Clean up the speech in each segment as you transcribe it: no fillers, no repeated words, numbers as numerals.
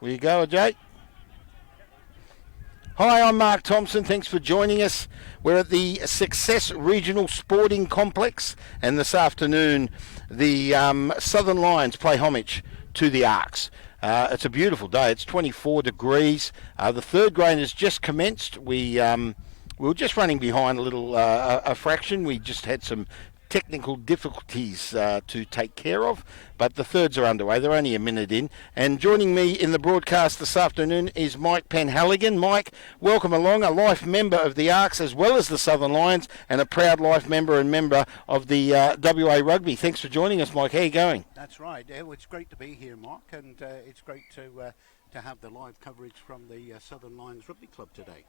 Will you go, Jay? Hi, I'm Mark Thompson. Thanks for joining us. We're at the Success Regional Sporting Complex, and this afternoon the Southern Lions play homage to the ARKs. It's a beautiful day. It's 24 degrees. The third grade has just commenced. We were just running behind a fraction. We just had some technical difficulties to take care of, but the thirds are underway. They're only a minute in. And joining me in the broadcast this afternoon is Mike Penhaligon. Mike, welcome along, a life member of the ARKs as well as the Southern Lions, and a proud life member and member of the WA Rugby. Thanks for joining us, Mike. How are you going? That's right. Well, it's great to be here, Mark, and it's great to have the live coverage from the Southern Lions Rugby Club today.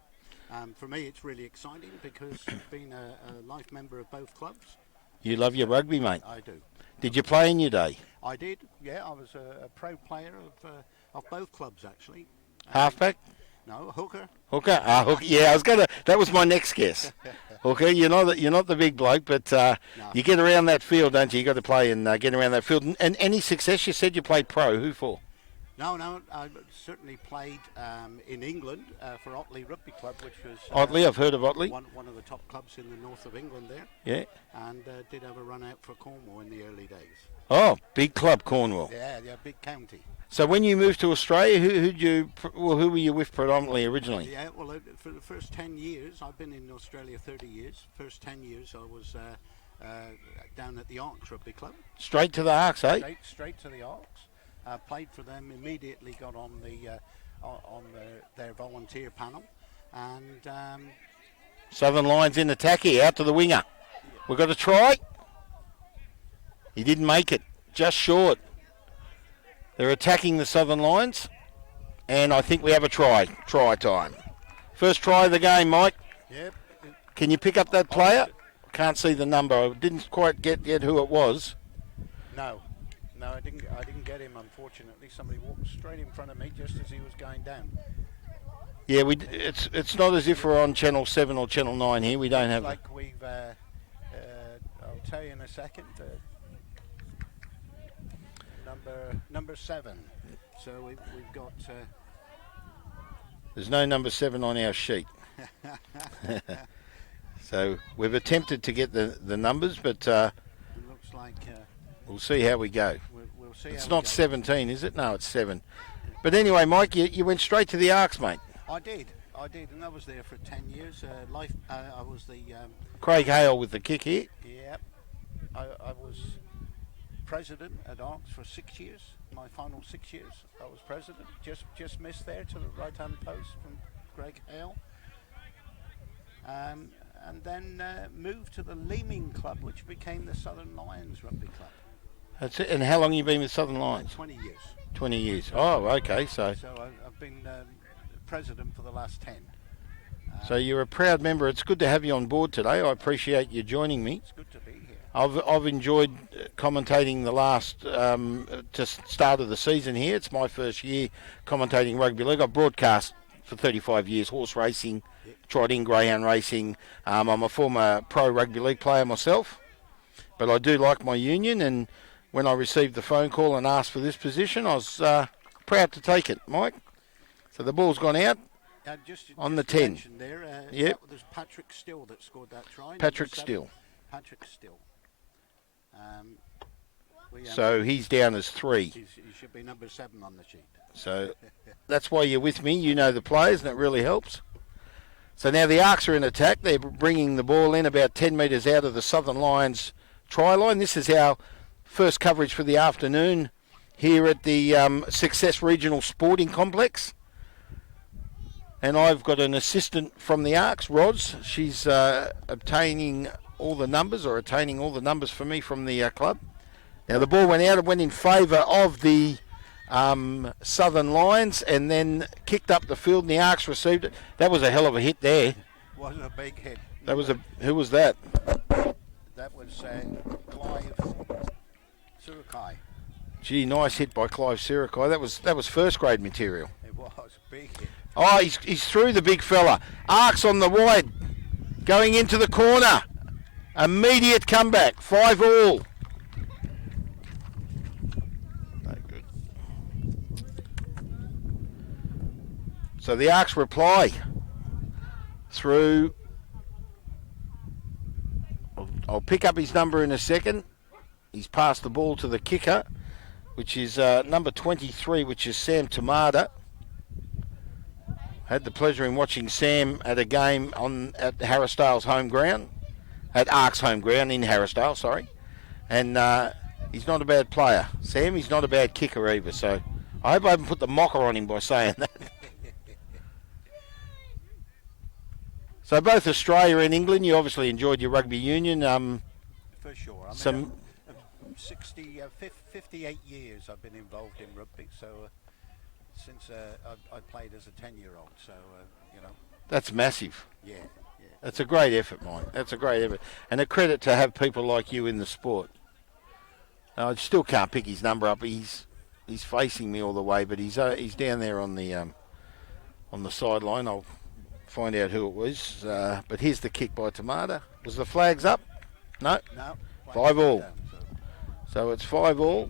For me, it's really exciting because being a life member of both clubs. You love your rugby, mate. I do. Did you play in your day? I did, yeah. I was a pro player of both clubs, actually. Halfback? No, hooker. Hooker? Hooker. Yeah, that was my next guess. Hooker, you're not the big bloke, but No. you get around that field, don't you? You got to play and get around that field. And any success? You said you played pro. Who for? No, I certainly played in England for Otley Rugby Club, which was... Otley, I've heard of Otley. One of the top clubs in the north of England there. Yeah. And did have a run out for Cornwall in the early days. Oh, big club, Cornwall. Yeah, big county. So when you moved to Australia, who were you with predominantly originally? Yeah, well, for the first 10 years, I've been in Australia 30 years. First 10 years, I was down at the ARKs Rugby Club. Straight to the ARKs, eh? Straight to the ARKs. Played for them, immediately got on their volunteer panel, and Southern Lions in attack here, out to the winger. We've got a try. He didn't make it, just short. They're attacking the Southern Lions, and I think we have a try. Try time. First try of the game, Mike. Yep. Can you pick up that player? Can't see the number. I didn't quite get yet who it was. No, I didn't get him, unfortunately. Somebody walked straight in front of me just as he was going down. Yeah, it's not as if we're on Channel 7 or Channel 9 here. We don't have... Like we've... I'll tell you in a second. Number 7. So we've got... There's no number 7 on our sheet. So we've attempted to get the numbers, but... it looks like... we'll see how we go. We'll see. It's not 17, is it? No, it's 7. But anyway, Mike, you went straight to the ARKs, mate. I did, and I was there for 10 years. I was the... Craig Hale with the kick here. Yep. I was president at ARKs for 6 years. My final 6 years, I was president. Just missed there to the right-hand post from Craig Hale. And then moved to the Leeming Club, which became the Southern Lions Rugby Club. That's it. And how long have you been with Southern Lions? 20 years. 20 years. Oh, okay. So I've been president for the last 10. So you're a proud member. It's good to have you on board today. I appreciate you joining me. It's good to be here. I've enjoyed commentating the last start of the season here. It's my first year commentating rugby league. I've broadcast for 35 years horse racing, tried in greyhound racing. I'm a former pro rugby league player myself, but I do like my union, and when I received the phone call and asked for this position, I was proud to take it, Mike. So the ball's gone out on the 10. There, yep. There's Patrick Still that scored that try. Patrick Still. Patrick Still. So he's down as 3. He should be number 7 on the sheet. So that's why you're with me. You know the players, and it really helps. So now the ARKs are in attack. They're bringing the ball in about 10 metres out of the Southern Lions try line. This is our first coverage for the afternoon here at the Success Regional Sporting Complex. And I've got an assistant from the ARKs, Roz. She's attaining all the numbers for me from the club. Now the ball went out. It went in favour of the Southern Lions, and then kicked up the field, and the ARKs received it. That was a hell of a hit there. Wasn't a big hit. Who was that? That was Clive Surukai. Gee, nice hit by Clive Surukai. That was first grade material. It was a big hit. Oh, he's through the big fella. ARKs on the wide, going into the corner. Immediate comeback, 5-all. So the Arks reply through. I'll pick up his number in a second. He's passed the ball to the kicker, which is number 23, which is Sam Tamada. Had the pleasure in watching Sam at a game at Harrisdale's home ground, at Arks home ground in Harrisdale, sorry. And he's not a bad player. Sam, he's not a bad kicker either, so I hope I haven't put the mocker on him by saying that. So both Australia and England, you obviously enjoyed your rugby union. For sure. I mean, 58 years I've been involved in rugby, so since I played as a 10-year-old, so, you know. That's massive. Yeah. That's a great effort, Mike. That's a great effort. And a credit to have people like you in the sport. I still can't pick his number up. He's facing me all the way, but he's down there on the sideline. I'll find out who it was. But here's the kick by Tamada. Was the flags up? No. 5-all. So it's 5-all.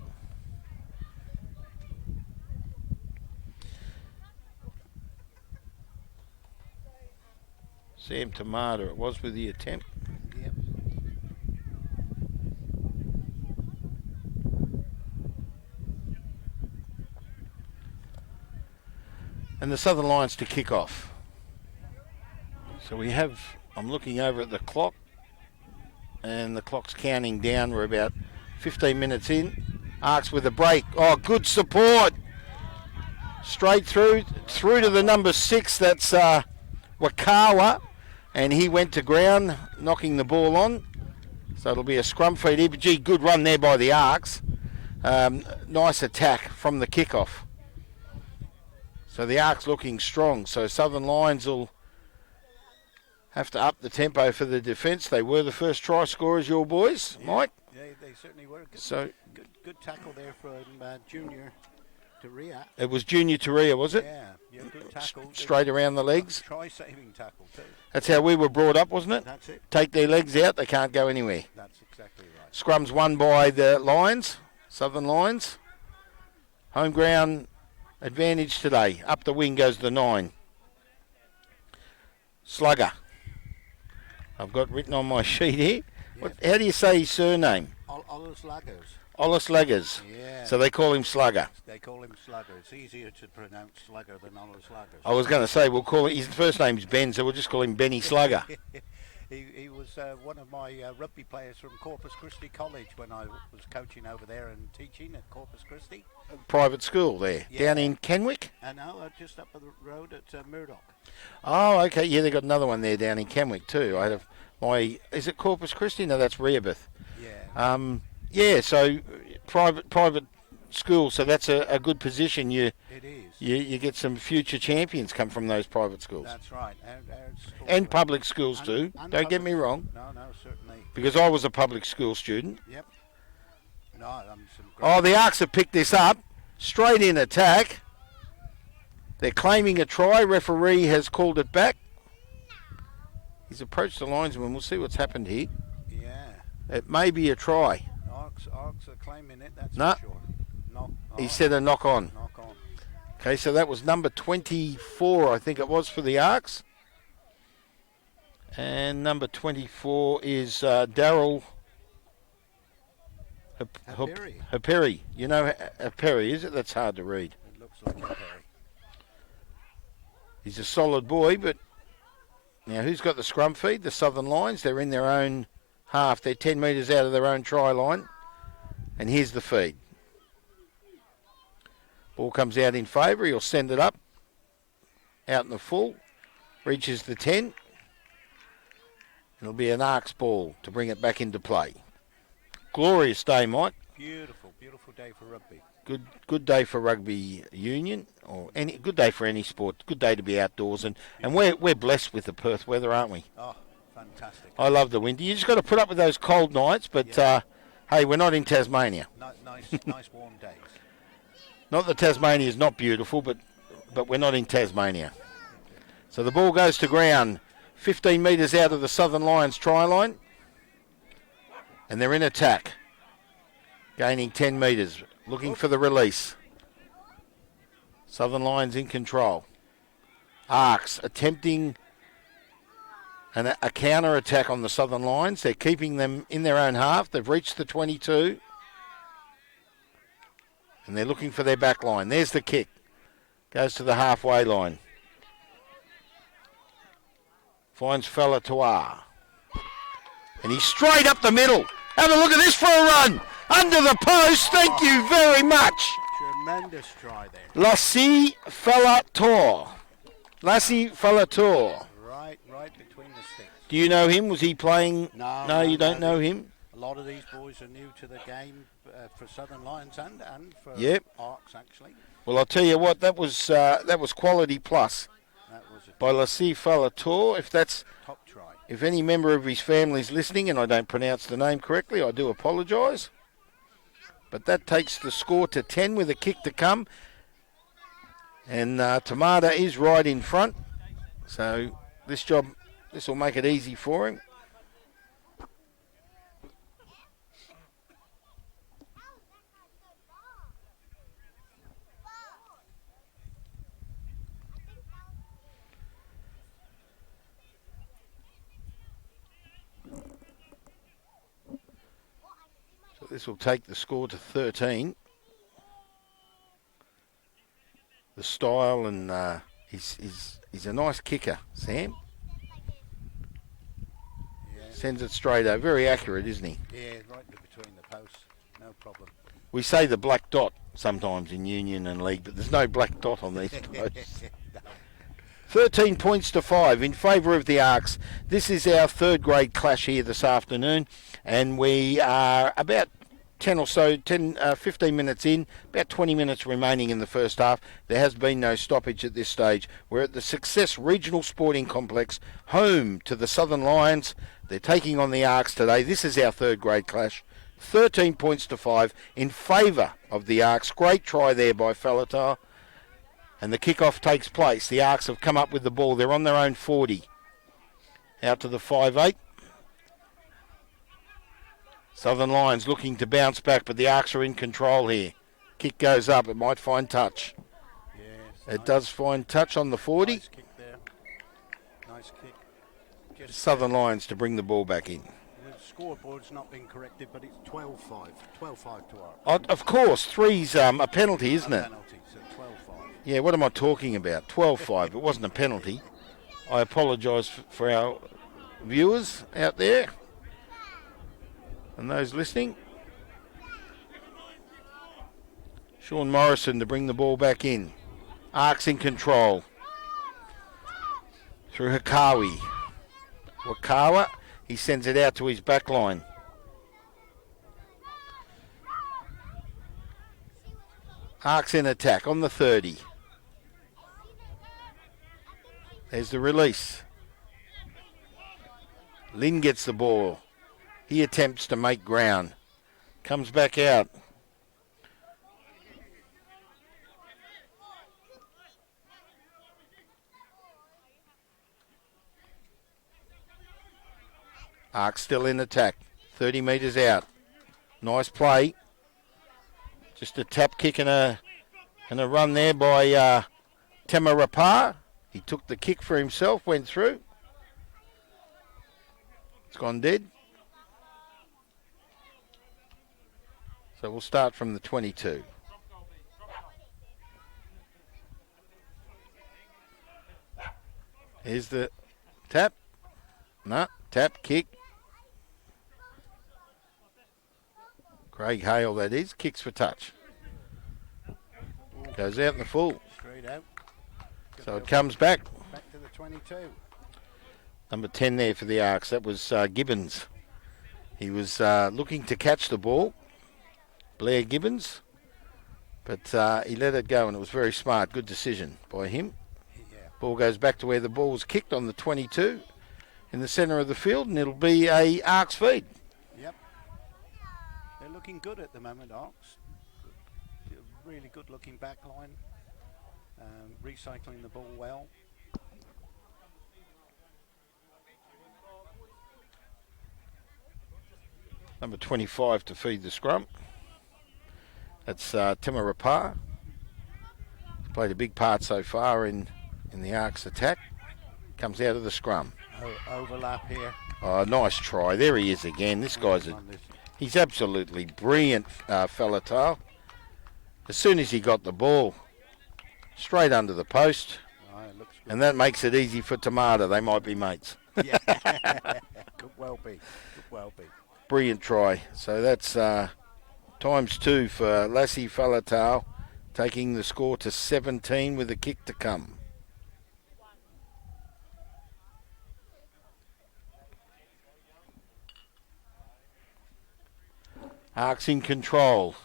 Sam Tamada, it was with the attempt. Yep. And the Southern Lions to kick off. So we have, I'm looking over at the clock, and the clock's counting down. We're about 15 minutes in. Arks with a break. Oh, good support. Straight through to the number 6. That's Wakawa. And he went to ground, knocking the ball on. So it'll be a scrum feed here. But gee, good run there by the Arks. Nice attack from the kickoff. So the Arks looking strong. So Southern Lions will have to up the tempo for the defence. They were the first try scorers, your boys, yeah, Mike. Yeah, they certainly were. Good tackle there from Junior Taria. It was Junior Taria, was it? Yeah, good tackle. Straight around the legs. Try-saving tackle too. That's how we were brought up, wasn't it? That's it. Take their legs out, they can't go anywhere. That's exactly right. Scrum's won by the Lions, Southern Lions. Home ground advantage today. Up the wing goes the 9. Slugger. I've got written on my sheet here. Yeah. How do you say his surname? Ollis Laggers. Yeah. So they call him Slugger. They call him Slugger. It's easier to pronounce Slugger than Ollis Laggers. I was going to say, we'll call it, his first name's Ben, so we'll just call him Benny Slugger. He was one of my rugby players from Corpus Christi College when I was coaching over there and teaching at Corpus Christi. Private school there, down in Kenwick? No, just up the road at Murdoch. Oh, okay. Yeah, they got another one there down in Kenwick too. I have is it Corpus Christi? No, that's Rehoboth. Yeah. Yeah. So private school. So that's a good position. It is. You get some future champions come from those private schools. That's right. And public schools too. Don't get me wrong. No, certainly. Because I was a public school student. Yep. The Arks have picked this up. Straight in attack. They're claiming a try. Referee has called it back. He's approached the linesman. We'll see what's happened here. Yeah. It may be a try. ARKs are claiming it, that's No. for sure. He said a knock on. Knock on. Okay, so that was number 24, I think it was, for the Arks. And number 24 is Daryl Haperi. You know Haperi, is it? That's hard to read. It looks like Haperi. He's a solid boy, but now who's got the scrum feed? The Southern Lions. They're in their own half. They're 10 metres out of their own try line. And here's the feed. Ball comes out in favour. He'll send it up. Out in the full. Reaches the 10. It'll be an Arks ball to bring it back into play. Glorious day, Mike. Beautiful day for rugby. Good day for rugby union, or any good day for any sport. Good day to be outdoors, and we're blessed with the Perth weather, aren't we? Oh, fantastic! I love the winter. You just got to put up with those cold nights, but hey, we're not in Tasmania. Nice warm days. Not that Tasmania is not beautiful, but we're not in Tasmania. So the ball goes to ground, 15 metres out of the Southern Lions try line, and they're in attack, gaining 10 metres. Looking for the release. Southern Lions in control. ARKs attempting a counter-attack on the Southern Lions. They're keeping them in their own half. They've reached the 22. And they're looking for their back line. There's the kick. Goes to the halfway line. Finds Falatoir. And he's straight up the middle. Have a look at this for a run. Under the post. Thank you very much. Tremendous try there. Lassie Falatoir. Lassie Falatoir. Right between the sticks. Do you know him? Was he playing? No, you don't know him? A lot of these boys are new to the game for Southern Lions and for ARKs actually. Well, I'll tell you what, that was quality plus That was a by Lassie Falatoir. If that's top try. If any member of his family is listening and I don't pronounce the name correctly, I do apologise. But that takes the score to 10 with a kick to come. And Tamada is right in front. So this will make it easy for him. This will take the score to 13. The style and he's a nice kicker, Sam. Yeah. Sends it straight over. Very accurate, isn't he? Yeah, right between the posts. No problem. We say the black dot sometimes in Union and League, but there's no black dot on these posts. 13 points to 5 in favour of the ARKs. This is our third grade clash here this afternoon, and we are about 15 minutes in, about 20 minutes remaining in the first half. There has been no stoppage at this stage. We're at the Success Regional Sporting Complex, home to the Southern Lions. They're taking on the ARKs today. This is our third grade clash. 13 points to 5 in favour of the ARKs. Great try there by Falatoir. And the kickoff takes place. The ARKs have come up with the ball. They're on their own 40. Out to the 5-8. Southern Lions looking to bounce back, but the ARKs are in control here. Kick goes up. It might find touch. Yes, it does find touch on the 40. Nice kick there. Nice kick. Just Southern Lions to bring the ball back in. The scoreboard's not been corrected, but it's 12-5. 12-5 to ARKs. Of course, 3's a penalty, isn't it? Penalty, so 12-5. Yeah, what am I talking about? 12-5. It wasn't a penalty. I apologise for our viewers out there and those listening. Sean Morrison to bring the ball back in. ARKs in control. Through Hikawi. Wakawa, he sends it out to his back line. ARKs in attack on the 30. There's the release. Lynn gets the ball. He attempts to make ground. Comes back out. ARKs still in attack. 30 metres out. Nice play. Just a tap kick and a run there by Temarapar. He took the kick for himself, went through. It's gone dead. So we'll start from the 22. Here's the tap. No, tap, kick. Craig Hale, that is. Kicks for touch. Goes out in the full. Straight out. So it comes back. Back to the 22. Number 10 there for the ARKs. That was Gibbons. He was looking to catch the ball. Blair Gibbons. But he let it go, and it was very smart. Good decision by him. Yeah. Ball goes back to where the ball was kicked on the 22 in the centre of the field, and it'll be a ARKs feed. Yep. They're looking good at the moment, ARKs. Really good looking back line. Recycling the ball well. Number 25 to feed the scrum. That's Temarapar. Played a big part so far in in the Arks attack. Comes out of the scrum. Overlap here. Oh, nice try. There he is again. This guy's he's absolutely brilliant, Falatau. As soon as he got the ball, straight under the post. Oh, it looks good. And that makes it easy for Tomato. They might be mates. Yeah. Could well be. Could well be. Brilliant try. So that's ×2 for Lassie Falatau, taking the score to 17 with a kick to come. Arks in control.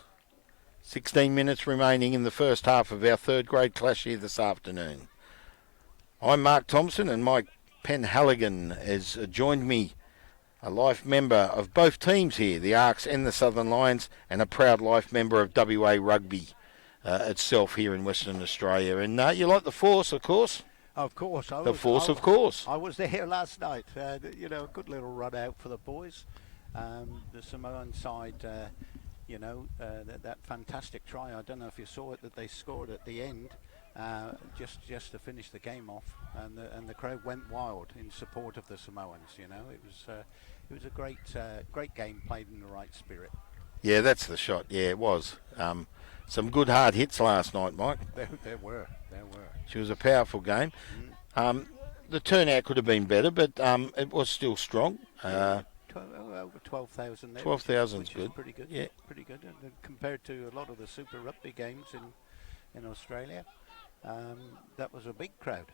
16 minutes remaining in the first half of our third grade clash here this afternoon. I'm Mark Thompson, and Mike Penhaligan has joined me, a life member of both teams here, the Arks and the Southern Lions, and a proud life member of WA Rugby itself here in Western Australia. And you like the Force, of course? Of course. The Force, of course. I was there last night. A good little run out for the boys. The Samoan side, that fantastic try. I don't know if you saw it, that they scored at the end, just to finish the game off, and the crowd went wild in support of the Samoans. It was a great game played in the right spirit. Yeah, that's the shot. Yeah, it was. Some good hard hits last night, Mike. There were. It was a powerful game. The turnout could have been better, but it was still strong. Over 12,000 there. 12,000 is good. Good. Pretty good. Yeah. Pretty good. And compared to a lot of the Super Rugby games in Australia, that was a big crowd.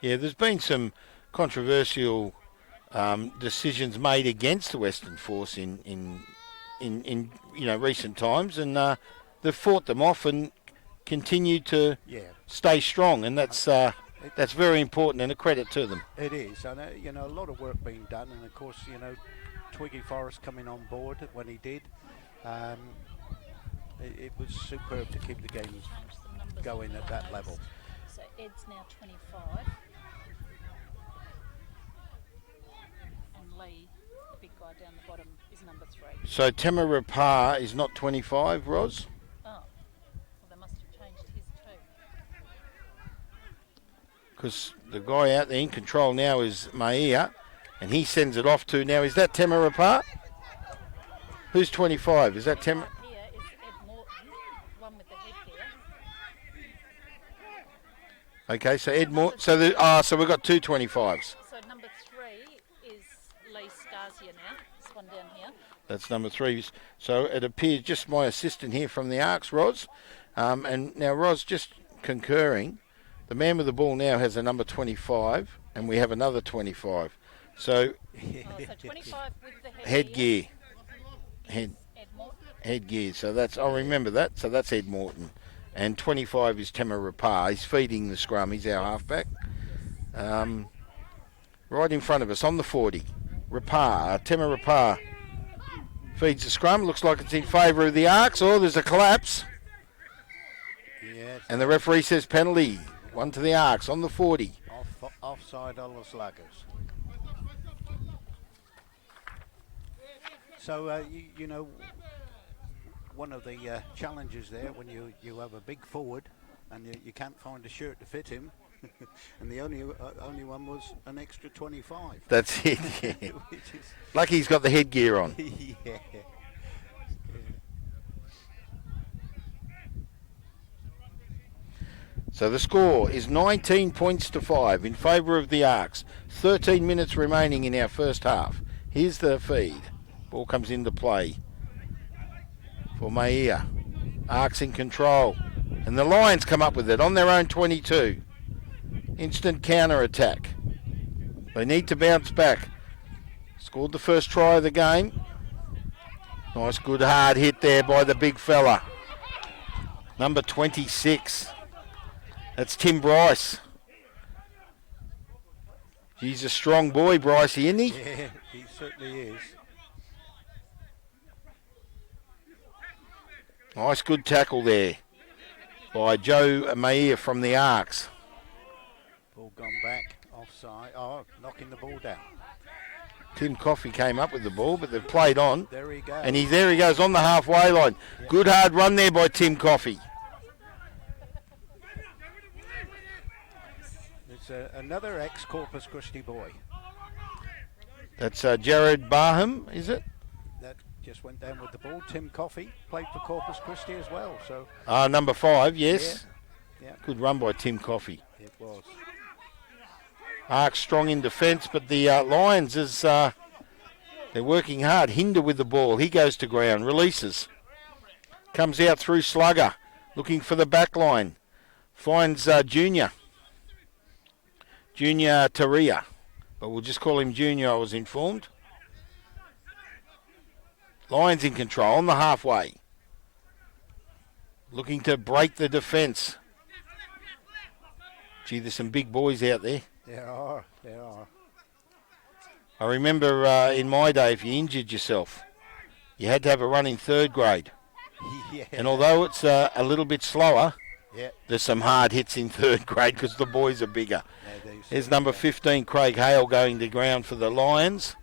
Yeah, there's been some controversial decisions made against the Western Force in recent times, and they've fought them off and continued to stay strong, and that's very important and a credit to them. It is, and a lot of work being done, and of course, Twiggy Forrest coming on board when he did, it was superb to keep the game going at that level. So Ed's now 25, and Lee, the big guy down the bottom, is number 3. So Tema Rapar is not 25, Roz? They must have changed his too. Because the guy out there in control now is Maia, and he sends it off to, now is that Tema Rapar? Who's 25? Is that Tema? Here is Ed Morton, one with the headgear. Okay, so Ed Morton. So we've got two 25s. So number 3 is Lee Scarzia now. This one down here. That's number 3. So it appears just my assistant here from the Arks, Roz. And now Roz, just concurring, the man with the ball now has a number 25, and we have another 25. So, so 25 with the headgear. Ed Morton. Headgear. So I'll remember that. So that's Ed Morton. And 25 is Tema Rapar. He's feeding the scrum. He's our halfback. Right in front of us on the 40. Tema Rapar feeds the scrum. Looks like it's in favour of the Arks. Oh, there's a collapse. Yes. And the referee says penalty. One to the Arks on the 40. Offside on the Sluggers. So, one of the challenges there when you have a big forward and you can't find a shirt to fit him, and the only one was an extra 25. That's it, yeah. Lucky he's got the headgear on. Yeah. So the score is 19 points to 5 in favour of the Arks. 13 minutes remaining in our first half. Here's the feed. Ball comes into play for Maia. Arks in control. And the Lions come up with it on their own 22. Instant counter attack. They need to bounce back. Scored the first try of the game. Nice good hard hit there by the big fella. Number 26. That's Tim Bryce. He's a strong boy, Brycey, isn't he? Yeah, he certainly is. Nice good tackle there by Joe Maia from the Arks. Ball gone back, offside. Oh, knocking the ball down. Tim Coffey came up with the ball, but they've played on. There he goes. And there he goes on the halfway line. Yeah. Good hard run there by Tim Coffey. another ex-Corpus Christi boy. That's Jared Barham, is it? That just went down with the ball. Tim Coffey played for Corpus Christi as well. So Number 5, yes. Yeah. Good run by Tim Coffey. It was. Ark strong in defence, but the Lions is they're working hard. Hinder with the ball. He goes to ground, releases. Comes out through Slugger, looking for the back line. Finds Junior Taria, but we'll just call him Junior, I was informed. Lions in control on the halfway. Looking to break the defence. Gee, there's some big boys out there. There are. I remember in my day, if you injured yourself, you had to have a run in 3rd grade. Yeah. And although it's a little bit slower, Yeah. there's some hard hits in 3rd grade because the boys are bigger. Yeah, Here's number 15, Craig Hale, going to ground for the Lions.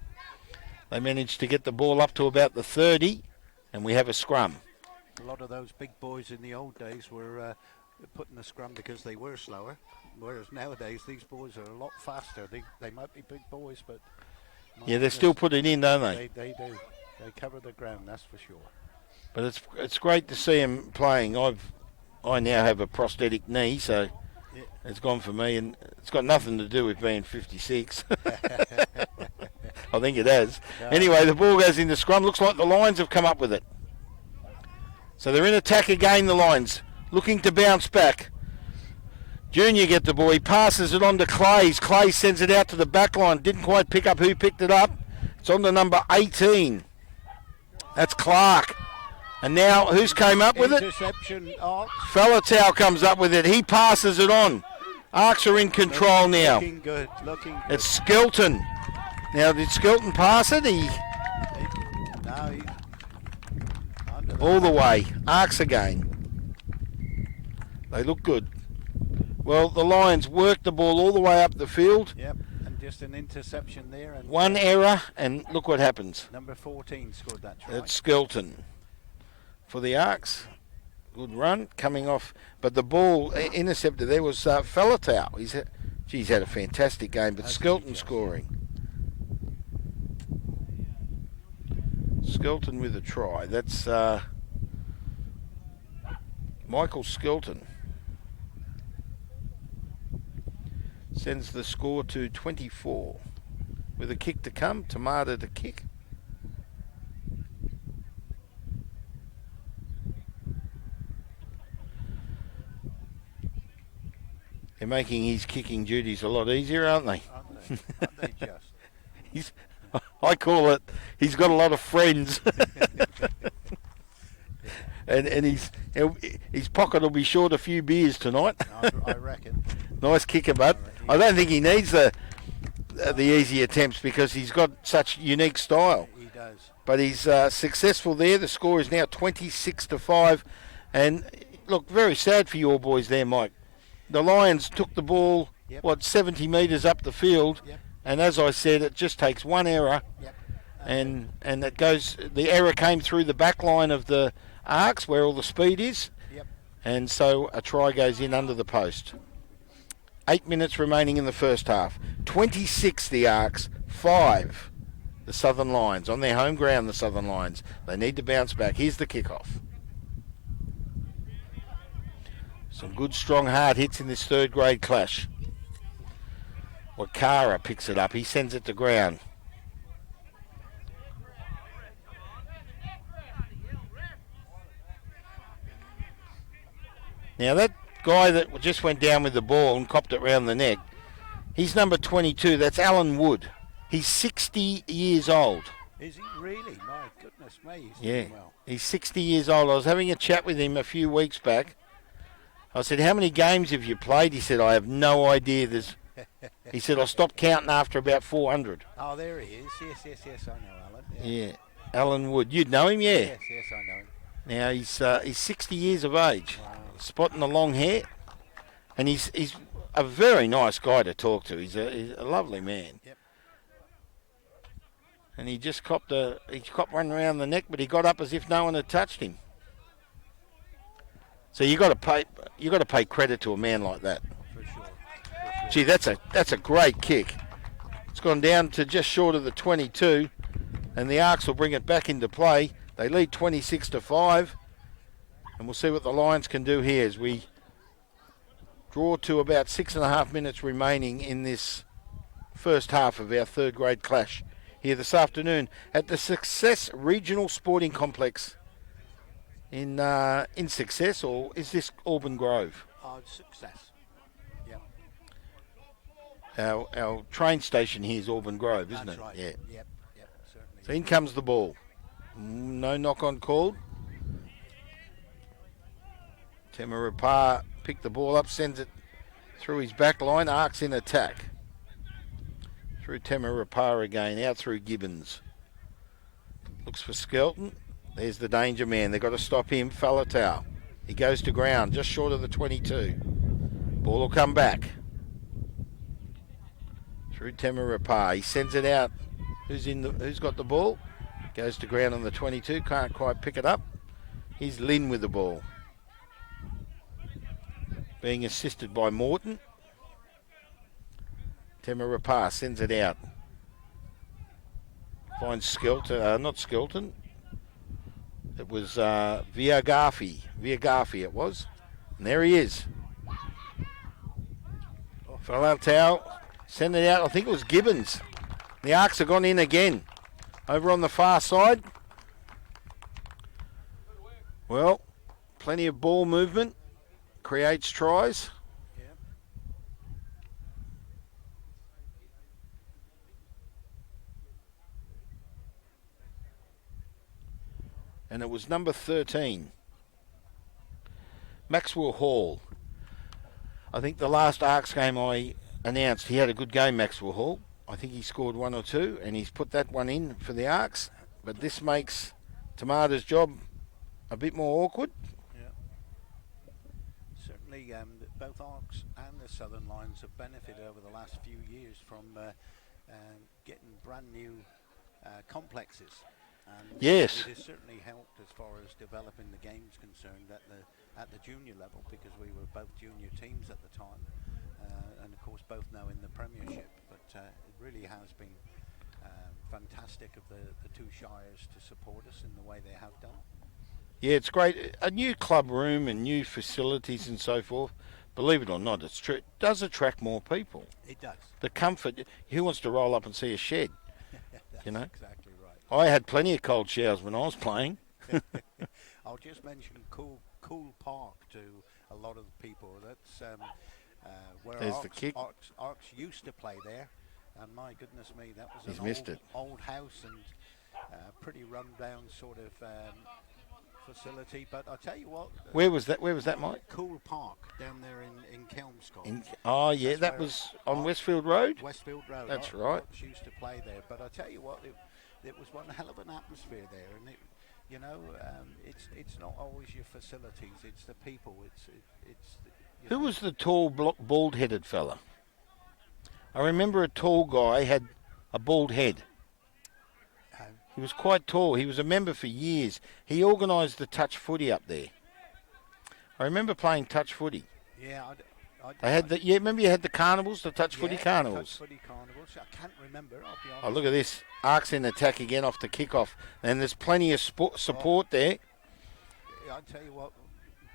They managed to get the ball up to about the 30, and we have a scrum. A lot of those big boys in the old days were put in the scrum because they were slower, whereas nowadays these boys are a lot faster. They might be big boys, but Yeah, they still put it in, don't they? They do. They cover the ground, that's for sure. But it's great to see them playing. I now have a prosthetic knee, so Yeah. it's gone for me, and it's got nothing to do with being 56. I think it has. No. Anyway, the ball goes into scrum. Looks like the Lions have come up with it. So they're in attack again, the Lions, looking to bounce back. Junior get the ball. He passes it on to Clays. Clays sends it out to the back line. Didn't quite pick up who picked it up. It's on to number 18. That's Clark. And now, who's came up with it? Interception, ARKs. Falatau comes up with it. He passes it on. Arks are in control now. Looking good. It's Skelton. Now, did Skelton pass it? No, he under All the way. Arks again. They look good. Well, the Lions worked the ball all the way up the field. Yep, and just an interception there. And One error, and look what happens. number 14 scored that try. It's Skelton for the Arks. Good run coming off, but the ball intercepted there was Falatau. He's had a fantastic game, but Has he Skelton just? scoring. Skelton with a try. That's Michael Skelton. Sends the score to 24. With a kick to come, Tamada to kick. They're making his kicking duties a lot easier, aren't they? Aren't they just? I call it, he's got a lot of friends. and his pocket will be short a few beers tonight. I reckon. Nice kicker, but I don't think he needs the easy attempts because he's got such unique style. He does. But he's successful there. The score is now 26-5. And look, very sad for your boys there, Mike. The Lions took the ball, Yep. 70 metres up the field. Yep. And as I said, it just takes one error. Yep. And it goes, the error came through the back line of the Arks where all the speed is. Yep. And so a try goes in under the post. 8 minutes remaining in the first half. 26 the Arks, 5 the Southern Lions. On their home ground, the Southern Lions. They need to bounce back. Here's the kickoff. Some good, strong, hard hits in this 3rd grade clash. Wakara picks it up. He sends it to ground. Now that guy that just went down with the ball and copped it round the neck, he's number 22. That's Alan Wood. He's 60 years old. Is he really? My goodness me. He's Yeah, doing well. he's 60 years old. I was having a chat with him a few weeks back. I said, how many games have you played? He said, I have no idea. He said, I stopped counting after about 400. Oh, there he is. Yes, I know Alan. Yeah, Alan Wood. You'd know him, yeah. Yes, I know him. Now, he's 60 years of age. Wow. Spotting the long hair. And he's a very nice guy to talk to. He's a lovely man. Yep. And he just copped one around the neck, but he got up as if no one had touched him. So you got to pay credit to a man like that. For sure. Gee, that's a great kick. It's gone down to just short of the 22, and the Arks will bring it back into play. They lead 26-5, and we'll see what the Lions can do here as we draw to about 6.5 minutes remaining in this first half of our third grade clash here this afternoon at the Success Regional Sporting Complex in Success, or is this Auburn Grove? Success. Our train station here is Auburn Grove, isn't That's it? right. Yeah. Yep, certainly. So in comes the ball. No knock on called. Temarapa picked the ball up, sends it through his back line. Arks in attack. Through Temarapa again, out through Gibbons. Looks for Skelton. There's the danger man. They've got to stop him. Falatau. He goes to ground, just short of the 22. Ball will come back. Through Temarapa. He sends it out. Who's got the ball? Goes to ground on the 22. Can't quite pick it up. Here's Lynn with the ball. Being assisted by Morton. Temarapa sends it out. Finds Skelton. Not Skelton. It was Viagafi. Viagafi it was. And there he is. Falatau. Send it out. I think it was Gibbons. The Arks have gone in again. Over on the far side. Well, plenty of ball movement. Creates tries. Yep. And it was number 13. Maxwell Hall. I think the last Arks game I announced, he had a good game, Maxwell Hall. I think he scored one or two, and he's put that one in for the Arks. But this makes Tamada's job a bit more awkward. Yeah. Certainly, both Arks and the Southern Lions have benefited over the last few years from getting brand new complexes. And yes. It has certainly helped as far as developing the game's concerned at the junior level, because we were both junior teams at the time, and of course both now in the Premiership. But it really has been fantastic of the two shires to support us in the way they have done. Yeah, it's great. A new club room and new facilities and so forth. Believe it or not, it's true. It does attract more people. It does. The comfort. Who wants to roll up and see a shed? That's you know? exactly right. I had plenty of cold showers when I was playing. I'll just mention Cool Park to a lot of the people. That's where There's the kick. Arks used to play there, and my goodness me, that was He's an missed it. old house and pretty run-down sort of facility. But I'll tell you what. Where was that, Mike? Cool Park down there in Kelmscott. Oh yeah, That's that where was on Arks- Westfield Road. Westfield Road. That's right. Arks used to play there, but I tell you what, it was one hell of an atmosphere there, and it. You know, it's not always your facilities; it's the people. Who was the tall, bald-headed fella? I remember a tall guy had a bald head. He was quite tall. He was a member for years. He organised the touch footy up there. I remember playing touch footy. Yeah, I had the. Yeah, remember you had the carnivals, the touch footy carnivals. Touch footy carnivals. I can't remember. I'll be honest. Oh, look at this. Arks in attack again off the kickoff. And there's plenty of support there. I'll tell you what,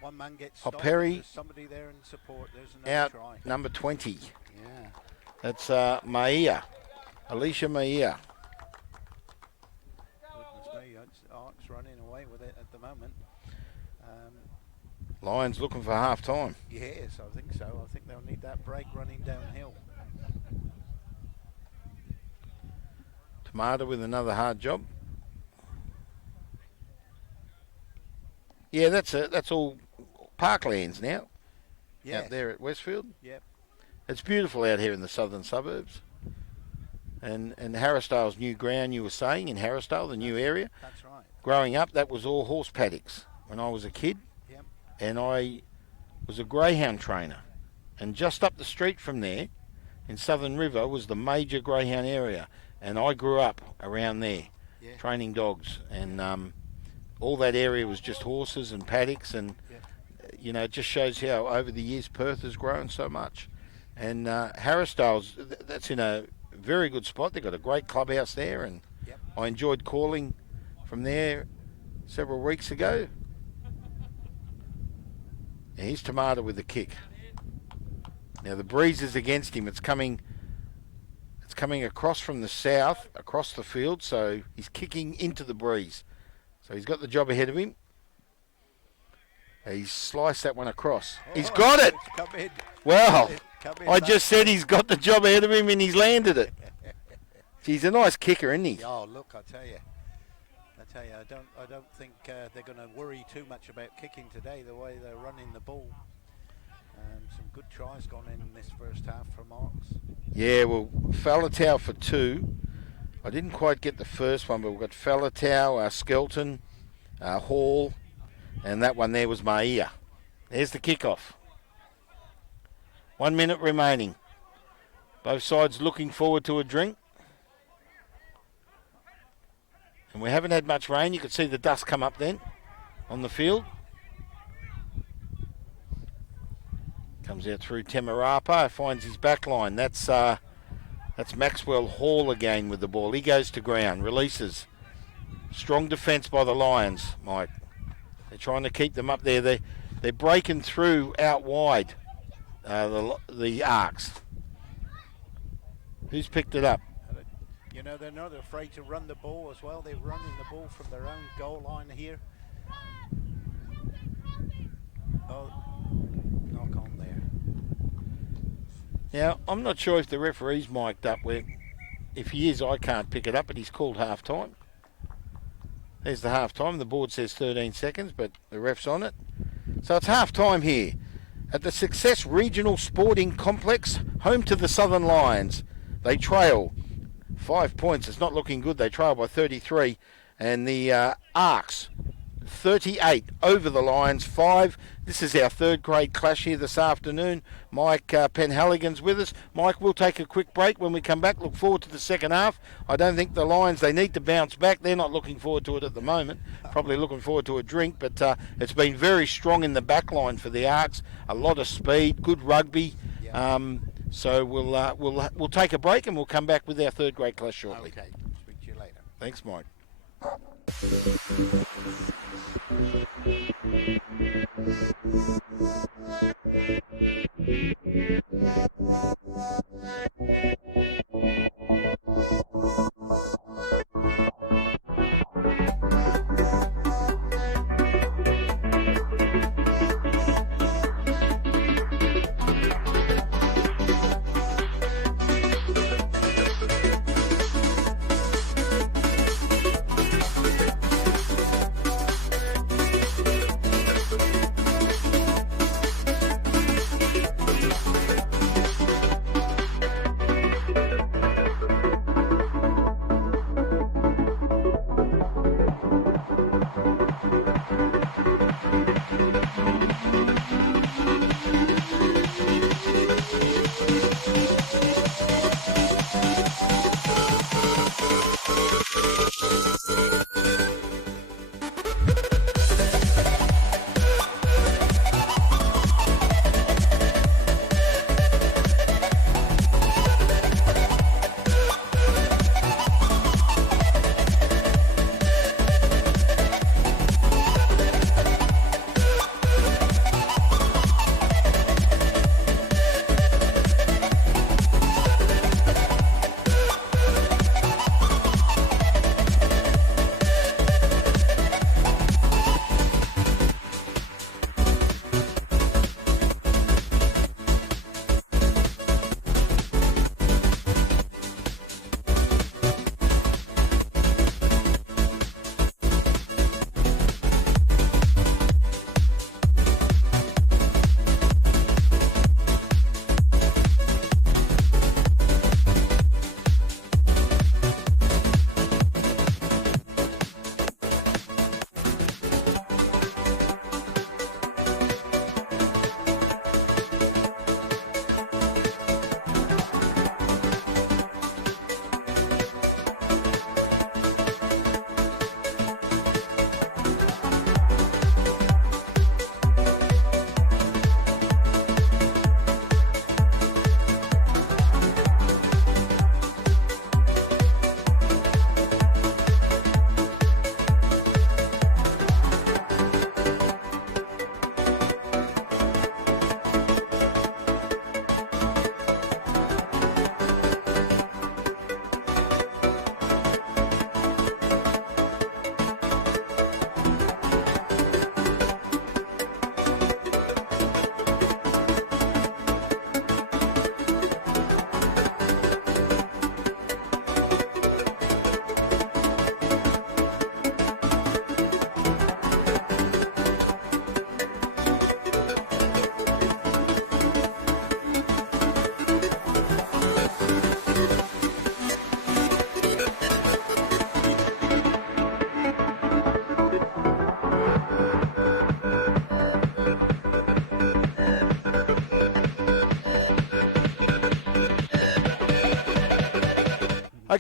one man gets Oh, stopped. Perry. There's somebody there in support. There's another Out try. number 20. Yeah. That's Maia. Alicia Maia. Goodness me, it's Arks running away with it at the moment. Lions looking for half time. Yes, I think so. I think they'll need that break running downhill. Tamada with another hard job. Yeah, that's all parklands now. Yes. Out there at Westfield. Yep. It's beautiful out here in the southern suburbs. And Harrisdale's new ground, you were saying, in Harrisdale, the new area. That's right. Growing up, that was all horse paddocks when I was a kid. Yep. And I was a greyhound trainer. And just up the street from there, in Southern River, was the major greyhound area. And I grew up around there, training dogs. And all that area was just horses and paddocks. And, you know, it just shows how over the years Perth has grown so much. And Harrisdale's, that's in a very good spot. They've got a great clubhouse there, and Yep. I enjoyed calling from there several weeks ago. And here's Tomato with the kick. Now the breeze is against him. It's coming across from the south, across the field, so he's kicking into the breeze. So he's got the job ahead of him. He's sliced that one across. He's got it! It's come in. Wow. Come in I back. just said he's got the job ahead of him and he's landed it. He's a nice kicker, isn't he? Oh, look, I tell you, I don't think they're going to worry too much about kicking today. The way they're running the ball, some good tries gone in this first half from ARKs. Yeah, well, Falatau for 2. I didn't quite get the first one, but we've got Falatau, Skelton, Hall, and that one there was Maia. There's the kickoff. 1 minute remaining. Both sides looking forward to a drink. And we haven't had much rain. You could see the dust come up then on the field. Comes out through Temarapa, finds his back line. That's Maxwell Hall again with the ball. He goes to ground, releases. Strong defence by the Lions, Mike. They're trying to keep them up there. They're breaking through out wide, the ARKs. Who's picked it up? You know, they're not afraid to run the ball as well. They're running the ball from their own goal line here. Oh, knock on there. Now, I'm not sure if the referee's mic'd up. If he is, I can't pick it up, but he's called half-time. There's the half-time. The board says 13 seconds, but the ref's on it. So it's half-time here at the Success Regional Sporting Complex, home to the Southern Lions. They trail 5 points. It's not looking good. They trail by 33. And the ARKs, 38 over the Lions, 5. This is our third grade clash here this afternoon. Mike Penhaligon's with us. Mike, we'll take a quick break. When we come back, look forward to the second half. I don't think the Lions, they need to bounce back. They're not looking forward to it at the moment. Probably looking forward to a drink, but it's been very strong in the back line for the ARKs. A lot of speed, good rugby. Yeah. So we'll take a break and we'll come back with our third grade clash shortly. Okay, speak to you later. Thanks, Mike.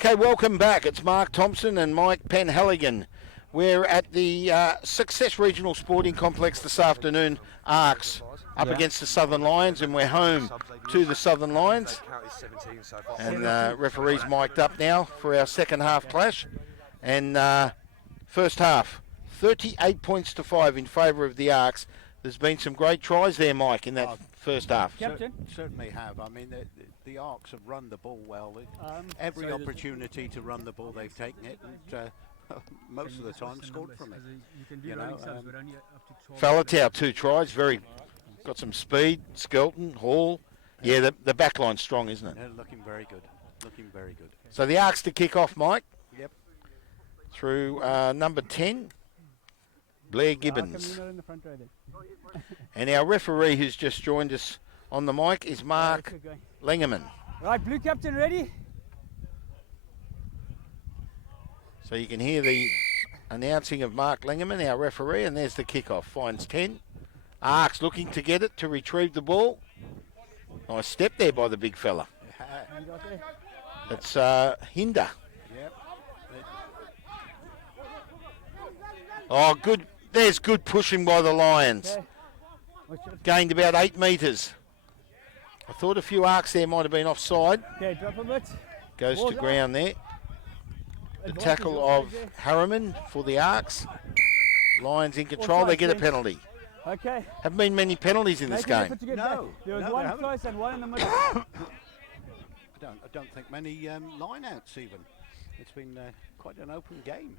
Okay, welcome back. It's Mark Thompson and Mike Penhaligon. We're at the Success Regional Sporting Complex this afternoon. ARKs up against the Southern Lions, and we're home to the Southern Lions. And referee's mic'd up now for our second half clash. And first half, 38 points to 5 in favour of the ARKs. There's been some great tries there, Mike, in that first half. Certainly have. I mean, the ARKs have run the ball well. Every opportunity to run the ball, they've taken it, and most of the time scored from it. You know, Falatau, 2 tries, got some speed. Skelton, Hall. Yeah, the back line's strong, isn't it? They're looking very good. Looking very good. So the ARKs to kick off, Mike. Yep. Through number 10, Blair Gibbons. And our referee who's just joined us on the mic is Mark Lengerman. Right, blue captain ready? So you can hear the announcing of Mark Lengerman, our referee, and there's the kickoff. Finds 10. ARKs looking to get it, to retrieve the ball. Nice step there by the big fella. It's Hinder. Yep. Oh, good. There's good pushing by the Lions. Gained about 8 metres. I thought a few ARKs there might have been offside. Okay, drop a bit. Goes to ground there. The tackle of Harriman for the ARKs. Lions in control. They get a penalty. Okay. Haven't been many penalties in this game. No. There was No, one there close and one in the middle. I don't think many line-outs even. It's been quite an open game.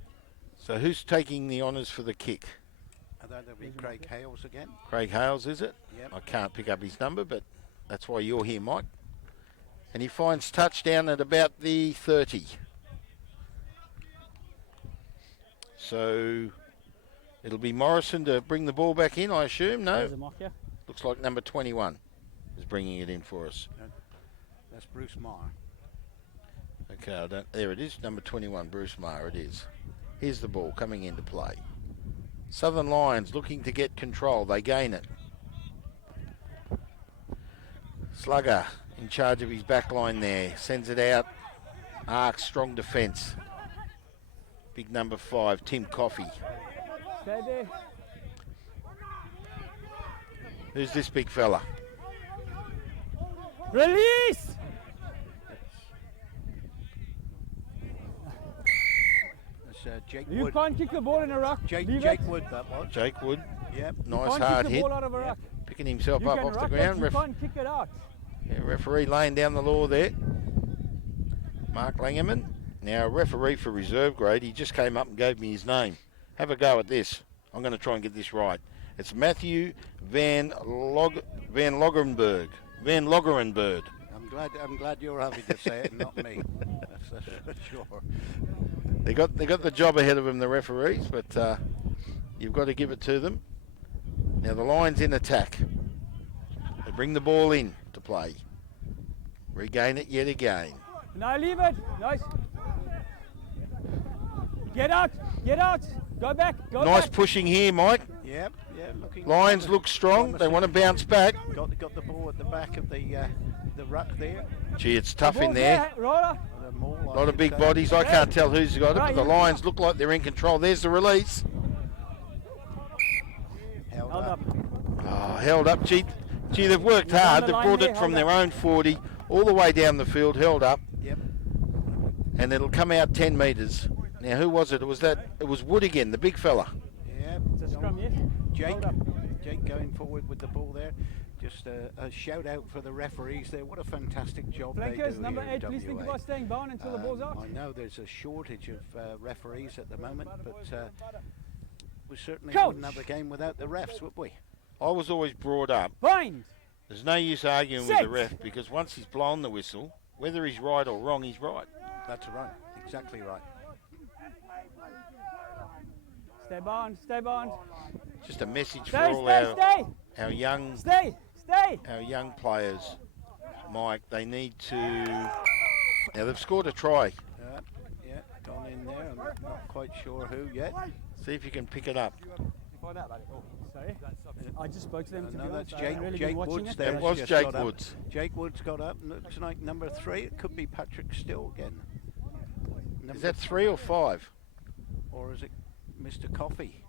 So who's taking the honours for the kick? That'll be Craig Hales again. Craig Hales, is it? Yep. I can't pick up his number, but that's why you're here, Mike. And he finds touchdown at about the 30. So it'll be Morrison to bring the ball back in, I assume. No? Looks like number 21 is bringing it in for us. That's Bruce Marr. Okay, there it is, number 21, Bruce Marr, it is. Here's the ball coming into play. Southern Lions looking to get control. They gain it. Slugger in charge of his back line there. Sends it out. ARKs strong defence. Big number 5, Tim Coffey. Stay there. Who's this big fella? Release! Jake You Wood. can't kick the ball in a ruck. Jake it. Wood, that was. Jake Wood. Yep. Nice You can't hard kick the hit. ball out of a ruck. Picking himself You up can off the ruck ground. it, you can't kick it out. Yeah, referee laying down the law there. Mark Langerman. Now, referee for reserve grade, he just came up and gave me his name. Have a go at this. I'm going to try and get this right. It's Matthew Van Loggerenberg. I'm glad you're having to say it and not me. That's for sure. They got the job ahead of them, the referees, but you've got to give it to them. Now the Lions in attack. They bring the ball in to play. Regain it yet again. Now leave it. Nice. Get out. Get out. Go back. Go Nice back. pushing here, Mike. Yep. Yeah. Looking. Lions look strong. They want to bounce back. Got the ball at the back of the ruck there. Gee, it's tough in Ball's there. Roller. A lot of big bodies. I can't tell who's got it, but the Lions look like they're in control. There's the release. Held Held up. up. Oh, held up. Gee, they've worked He's on hard. the They've line brought there, it from held their up. own 40 all the way down the field, held up, Yep. and it'll come out 10 metres. Now, who was it? It was Wood again, the big fella. Yep. It's a scrum, yes? Jake. Hold up. Jake going forward with the ball there. Just a shout out for the referees there. What a fantastic job they Flankers, do number here 8, in please think WA. about staying bound until the ball's out. I know there's a shortage of referees at the moment, but we certainly Coach. wouldn't have a game without the refs, would we? I was always brought up. Bind. There's no use arguing Set. with the ref because once he's blown the whistle, whether he's right or wrong, he's right. That's right. Exactly right. Stay bound. Stay bound. Just a message for Stay, all stay, our young stay. Stay. our young players, Mike. They need to. Now they've scored a try. Yeah, gone in there. I'm not quite sure who yet. See if you can pick it up. Sorry. I just spoke to them. To No, be that's honest. I haven't really Jake been watching Woods it. there. It was Just Jake got up. Woods. Jake Woods got up. Looks like number 3. It could be Patrick Still again. Number Is that 3 or 5? Or is it Mr. Coffee?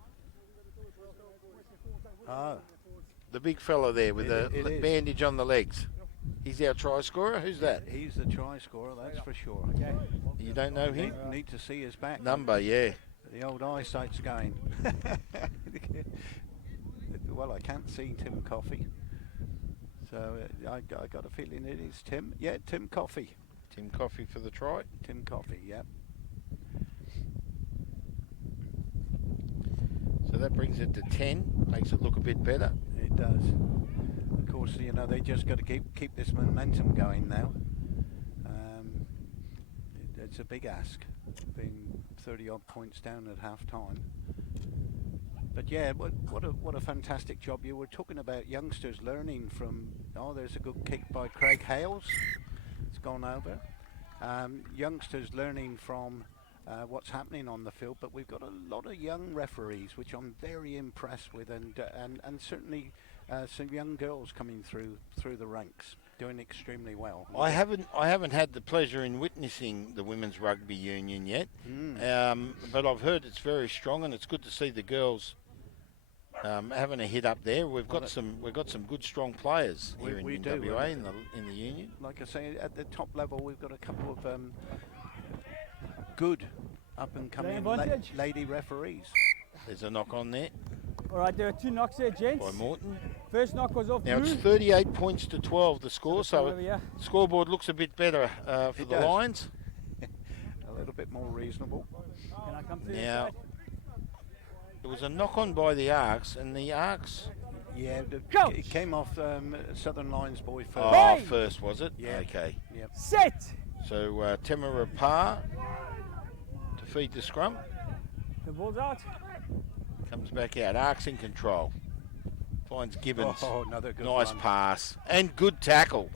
Oh, The big fella there with It the is. bandage on the legs. He's our try scorer. Who's that? he's the try scorer, that's for sure. Okay. You don't know him? Need to see his back. Number, yeah. The old eyesight's going. Well, I can't see Tim Coffee. So I got a feeling it is Tim. Yeah, Tim Coffee. Tim Coffee for the try. Tim Coffee, yeah. So that brings it to 10. Makes it look a bit better. It does. Of course, you know, they just got to keep this momentum going now. It's a big ask, being 30 odd points down at half time. But yeah, what a fantastic job. You were talking about youngsters learning from. Oh, there's a good kick by Craig Hales. It's gone over. Youngsters learning from what's happening on the field, but we've got a lot of young referees, which I'm very impressed with, and certainly some young girls coming through the ranks, doing extremely well. I haven't had the pleasure in witnessing the women's rugby union yet, but I've heard it's very strong, and it's good to see the girls having a hit up there. We've got some good strong players here in WA in the union. Like I say, at the top level, we've got a couple of good up and coming lady referees. There's a knock on there All right, there are 2 knocks there, gents. by Morton. First knock was off Now Blue. it's 38 points to 12 the score, so Over here. the scoreboard looks a bit better for It the does. Lions. A little bit more reasonable. Can I come through Now, this side? it was a knock on by the ARKs, and the ARKs. Yeah, Coach. it came off Southern Lions boy first. Oh, Bang! first was it? Yeah. Okay. Yep. Set! So Temera Parr to feed the scrum. The ball's out. Comes back out. ARKs in control. Finds Gibbons. Oh, another good Nice run. pass. And good tackle.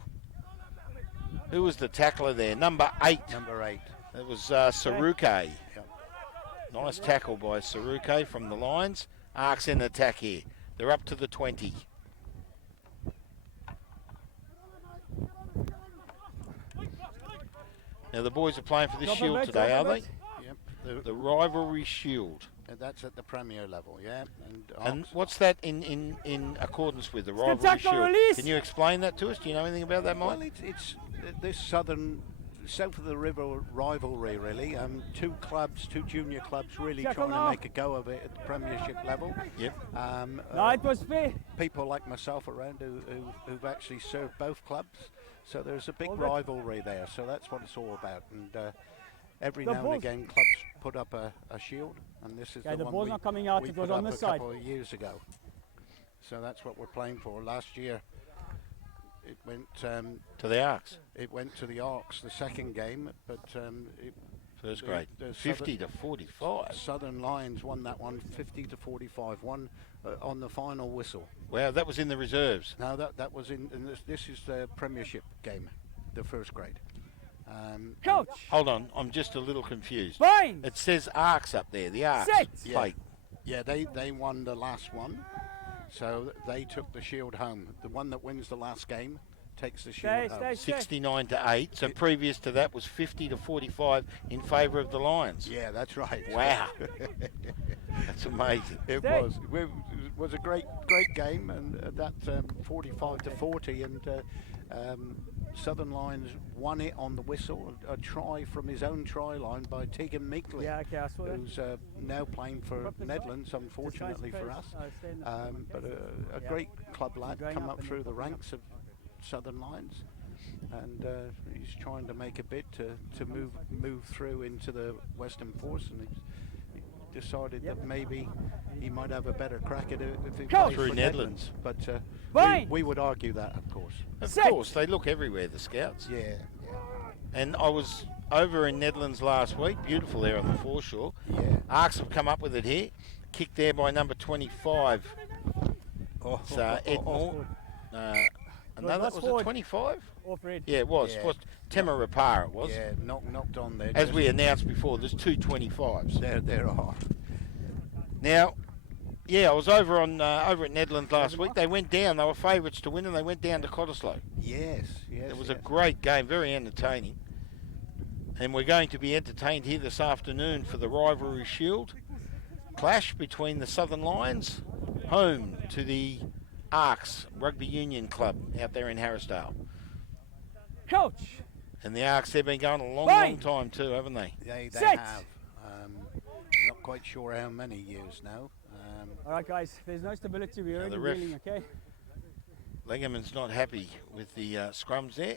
Who was the tackler there? Number 8. Number 8. It was Saruke. Yep. Nice tackle by Saruke from the Lions. ARKs in attack here. They're up to the 20. Now the boys are playing for the Drop a Shield bit, today, drop are a they? bit. Yep. The Rivalry Shield. That's at the Premier level, yeah. And what's that in accordance with the Good Rivalry tackle Shield? release. Can you explain that to us? Do you know anything about that, Mike? Well, it's this south of the river rivalry, really. 2 clubs, 2 junior clubs, really Tackle trying to now. make a go of it at the Premiership level. Yep. No, it was fair. People like myself around who've actually served both clubs, so there's a big Hold it. rivalry there. So that's what it's all about. And every The now and ball's- again, clubs put up a shield, and this is Okay, the one ball's we, not coming out, we it was put on up this a side. couple of years ago. So that's what we're playing for. Last year, it went To the ARKs. it went to the ARKs the second game, but First grade. the 50 to 45. Southern Lions won that one 50 to 45. One on the final whistle. Wow, that was in the reserves. Now that was in this is the Premiership game, the first grade. Coach! Hold on, I'm just a little confused. Fine! It says ARKs up there, the ARKs. Set. Plate. Yeah, they won the last one, so they took the shield home. The one that wins the last game takes the shield Stay, home. stay, stay. 69 to 8. So previous to that was 50 to 45 in favour of the Lions. Yeah, that's right. Wow. That's amazing. It Stay. was. It was a great game, and that 45 to 40, and Southern Lions won it on the whistle. A try from his own try line by Tegan Meekley, Yeah, okay, I saw that. who's now playing for Netherlands, unfortunately for us. But a great club lad Going come up up and through the popping up. ranks of Southern Lions, and he's trying to make a bid to move through into the Western Force, and he decided that maybe he might have a better crack at it if he Go. plays Through for Netherlands. But Fine. we would argue that, of course. Of Set. course, they look everywhere, the Scouts. Yeah, And I was over in Netherlands last week, beautiful there on the foreshore. yeah. ARKs have come up with it here. Kicked there by number 25. Oh, It's Ed Moore. Another, that's was it forward. 25? Off red. Yeah, it was. Yeah. It was Temera Parr, it was. yeah, knocked on there. As just- we announced before, there's 2 25s. there are. Now, yeah, I was over at Netherlands last week. They went down. They were favourites to win, and they went down to Cottesloe. Yes. It was a great game, very entertaining. And we're going to be entertained here this afternoon for the Rivalry Shield clash between the Southern Lions, home to the ARKs Rugby Union Club out there in Harrisdale. Coach. And the ARKs, they've been going a long, Fine. long time too, haven't they? They Set. have. Not quite sure how many years now. All right, guys. There's no stability. We're already the ref- reeling, okay? Legerman's not happy with the scrums there,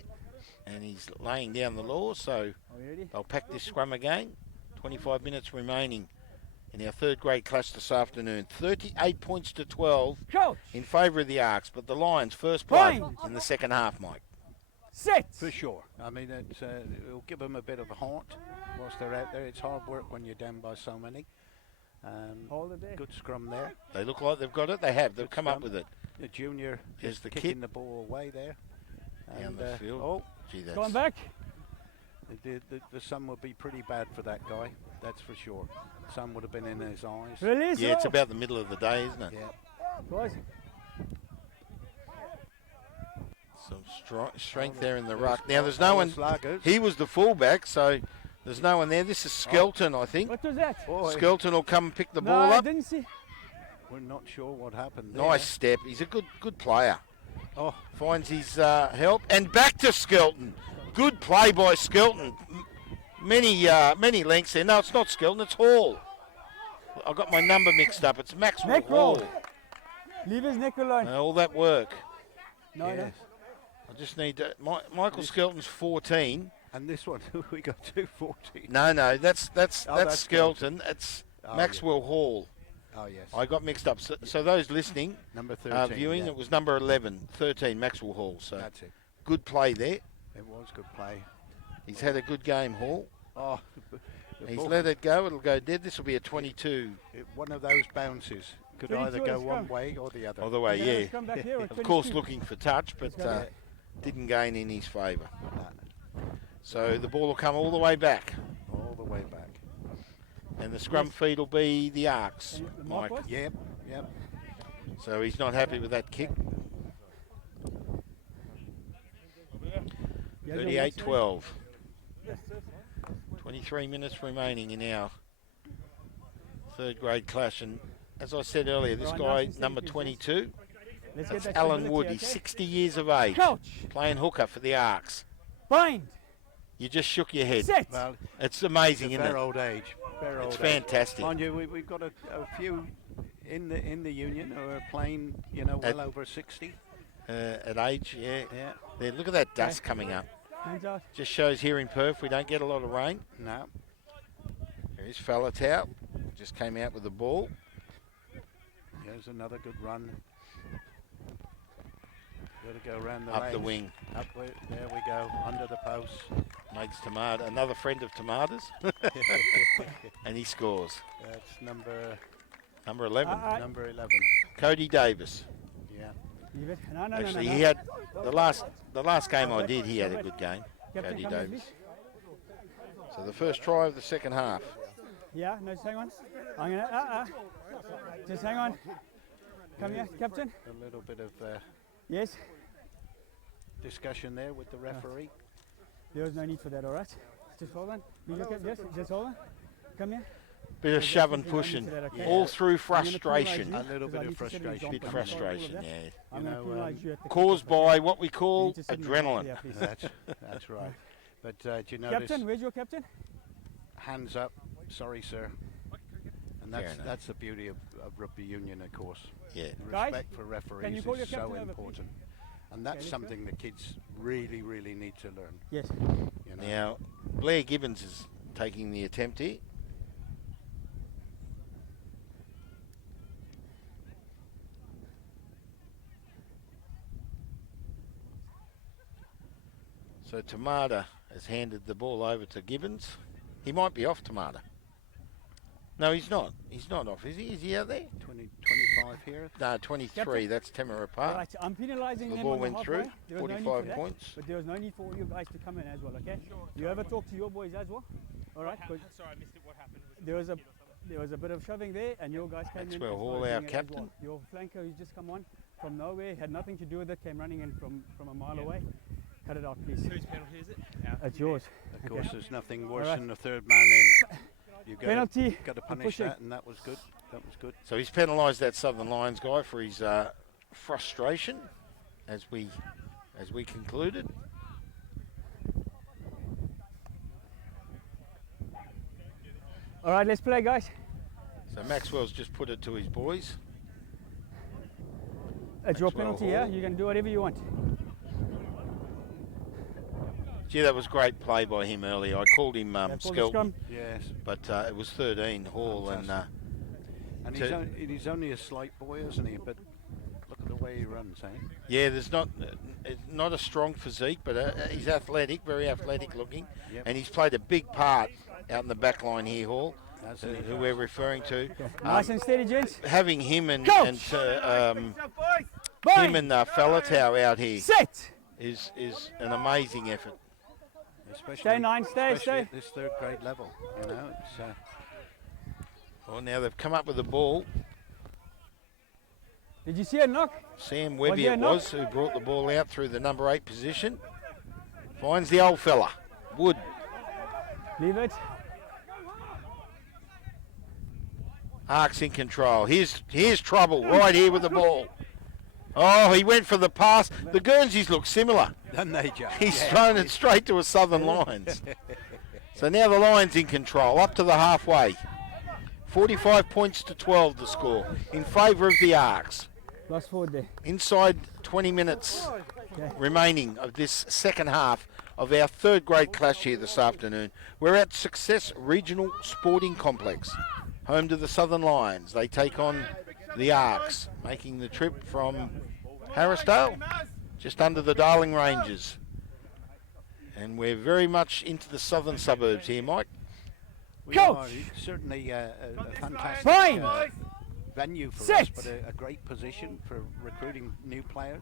and he's laying down the law, so Are we ready? they'll pack this scrum again. 25 minutes remaining in our third grade clash this afternoon. 38 points to 12 Coach. in favour of the ARKs, but the Lions first blood Fine. in the second half, Mike. Set. For sure. I mean, it'll give them a bit of a heart whilst they're out there. It's hard work when you're down by so many. Hold it there. Good scrum there. They look like they've got it. They have. They've Good come up scrum. with it. The junior Here's is the kicking kick. the ball away there. Down the field. Oh, Gee, that's... Going back. the sun would be pretty bad for that guy. That's for sure. Sun would have been in his eyes. Release. Yeah, it's off. about the middle of the day, isn't it? Yeah. Boys. Some strength there in the ruck. Now, there's no one. Slagers. He was the fullback, so there's no one there. This is Skelton, I think. What was that? Boy, Skelton will come pick the No, ball I up. didn't see. we're not sure what happened there. Nice step. He's a good player. Oh, Finds his help. And back to Skelton. Good play by Skelton. Many lengths there. No, it's not Skelton, it's Hall. I got my number mixed up. It's Maxwell Neck Hall. roll. Leave his neck alone. All that work. No, no. yes. I just need to. Michael Skelton's 14. And this one, we got 214. No, that's that's Skelton. It's Oh, Maxwell Hall. Oh, yes. I got mixed up. So those listening, Number 13. viewing, yeah. it was number 11, 13, Maxwell Hall. So That's it. good play there. It was good play. He's had a good game, Hall. Oh, the He's ball- let it go. It'll go dead. This will be a 22. one of those bounces could 22 either go is one come. way or the other. Other way, You're gonna yeah. come back here or Of course, 22? looking for touch, but Let's go. didn't gain in his favour. Uh, So the ball will come all the way back, all the way back. and the scrum feed will be the ARKs, And the mark Mike. was? Yep. So he's not happy with that kick. Yeah, you're 38-12. 23 minutes remaining in our third grade clash, and as I said earlier, this Right, guy, nice to number see you. 22, Let's that's get that Alan stability, Wood. okay? He's 60 years of age, Coach. playing hooker for the ARKs. Bind. You just shook your head. Set. Well, It's it's amazing, a isn't fair it? old age. Fair It's old age. fantastic. Mind you, we've got a few in the union who are playing, well over 60. At age, yeah. Yeah. There, look at that dust coming up. Hands out. Just shows here in Perth we don't get a lot of rain. No. There's Falatau. Just came out with the ball. There's another good run. Got to go around the Up legs. the wing. There we go. Under the post. Makes Tomato, another friend of Tomatoes. And he scores. That's number Number 11. number 11. Cody Davis. Yeah. Leave it. No. Actually, he had the last game I did. He had a good game. Captain, Cody come here, Davis. please. So the first try of the second half. Yeah, no, just hang on. I'm gonna. Just hang on. Come here, Captain. A little bit of Yes. discussion there with the referee. There was no need for that, all right? Just hold on. You look at this. Just hold on. Come here. Bit of shove and pushing. All through frustration. A little bit of frustration. Bit frustration, yeah. I'm going to penalise you at the Caused kickoff, okay? by what we You call need to sit in the box adrenaline. here, please. That's right. But do you notice? Captain, where's your captain? Hands up. Sorry, sir. And Fair that's enough. that's the beauty of rugby union, of course. Yeah. Guys, Respect for can referees you call your is so captain over, please? important, and that's let's go. something the kids really, really need to learn. Yes. You know? Now, Blair Gibbons is taking the attempt here. So Tamada has handed the ball over to Gibbons. He might be off, Tamada. No, he's not. He's not off, is he? Is he out there? 25 here. No, 23. Captain. That's Tamara Park. Right, I'm penalising The them ball on the went halfway. through. There was no need 45 for that, points. But there was no need for all you guys to come in as well, okay? You ever talk to your boys as well? All right. Sorry, I missed it. What happened? There was a bit of shoving there, and your guys came in. Maxwell and Hall, started our doing it as captain. well. Your flanker who's just come on from nowhere, had nothing to do with it, came running in from a mile away. cut it out, please. Whose penalty is it? It's yours. Of course, there's nothing worse Alright. than the third man in. You Penalty. got to punish pushing. that, and that was good. That was good. So he's penalised that Southern Lions guy for his frustration, as we concluded. All right, let's play, guys. So Maxwell's just put it to his boys. It's your Maxwell penalty, yeah? Hall. You can do whatever you want. Gee, that was great play by him earlier. I called him Call the Skelton, scrum. Yes. but it was 13 Hall, and And to- he's only a slight boy, isn't he? But look at the way he runs, eh? yeah, there's not a strong physique, but he's athletic, very athletic looking, Yep. and he's played a big part out in the back line here, Hall, Hasn't he? who we're referring to. Nice and steady, gents. Having him and Go! him Bang! and Falatau out here Set! is an amazing effort. Especially, Stay 9, stay, especially stay. at this third grade level. You know, it's Well, now they've come up with the ball. Did you see a knock? Sam Was Webby there it not? was who brought the ball out through the number 8 position. Finds the old fella, Wood. Leave it. ARKs in control. Here's trouble right here with the ball. Oh, he went for the pass. The Guernseys look similar. doesn't they, Joe? He's Yeah. thrown it straight to a Southern Lions. So now the Lions in control, up to the halfway. 45 points to 12 the score in favour of the ARKs. Plus 4 there. Inside 20 minutes Okay. remaining of this second half of our third grade clash here this afternoon. We're at Success Regional Sporting Complex, home to the Southern Lions. They take on the ARKs, making the trip from Harrisdale, just under the Darling Ranges. And we're very much into the southern suburbs here, Mike. We Coach! are certainly a fantastic Fine! venue for Sit! us, but a great position for recruiting new players.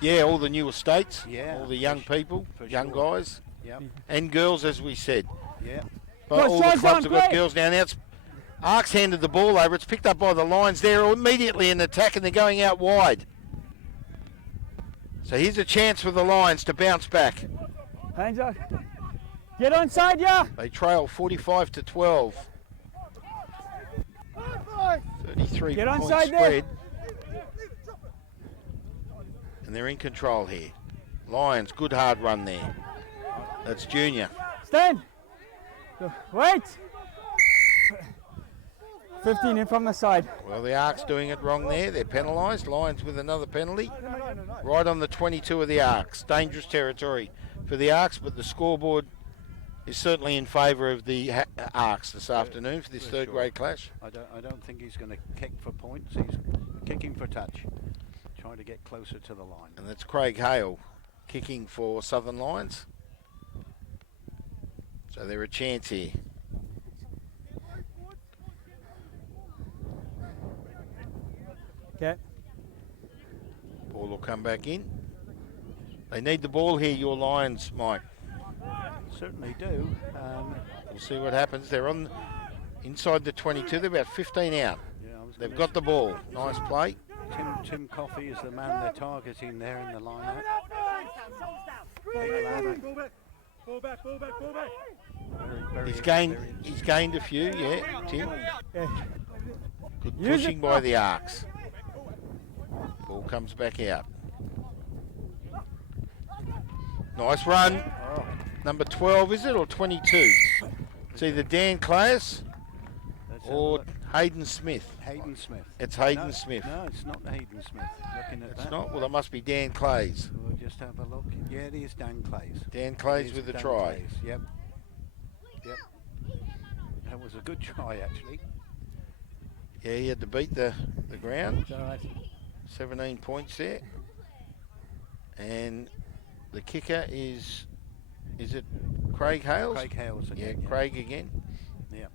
Yeah, all the new estates, Yeah, all the young for people, for young sure. guys, Yeah, and girls, as we said. yeah. But Cross all the sides clubs on, have got play. girls now. Now it's ARKs handed the ball over. It's picked up by the Lions. They're immediately in attack and they're going out wide. So here's a chance for the Lions to bounce back. Hands out. Get on side, yeah. They trail 45 to 12. 33 Get point onside there. spread. And they're in control here. Lions, good hard run there. That's Junior. Stand. Go. Wait. 15 in from the side. Well, the ARKs doing it wrong there. They're penalised. Lions with another penalty. Right on the 22 of the ARKs. Dangerous territory for the ARKs, but the scoreboard is certainly in favour of the ARKs this afternoon for this For third sure. grade clash. I don't think he's going to kick for points. He's kicking for touch, trying to get closer to the line. And that's Craig Hale kicking for Southern Lions. So they're a chance here. Okay. Ball will come back in. They need the ball here, your Lions, Mike. Certainly do. We'll see what happens. They're on inside the 22. They're about 15 out. Yeah, I was They've gonna got the ball. Nice play. Tim Coffey is the man they're targeting there in the lineup. Very, He's very gained a few, yeah, Tim. Okay. Good Use pushing it. by the ARKs. Ball comes back out. Nice run. Oh, Number 12, is it, or 22? It's either Dan Claes that's or Hayden Smith. Hayden Smith. It's Hayden No, Smith. No, it's not Hayden Smith. Looking at It's that. not? Well, it must be Dan Claes. We'll just have a look. Yeah, it is Dan Clays. Dan It Claes is with the Dan try. Clays, Yep. Yep. That was a good try, actually. Yeah, he had to beat the ground. It's all right. 17 points there. And the kicker is it Craig Hales? Craig Hales Yeah, again. Craig again. Yeah.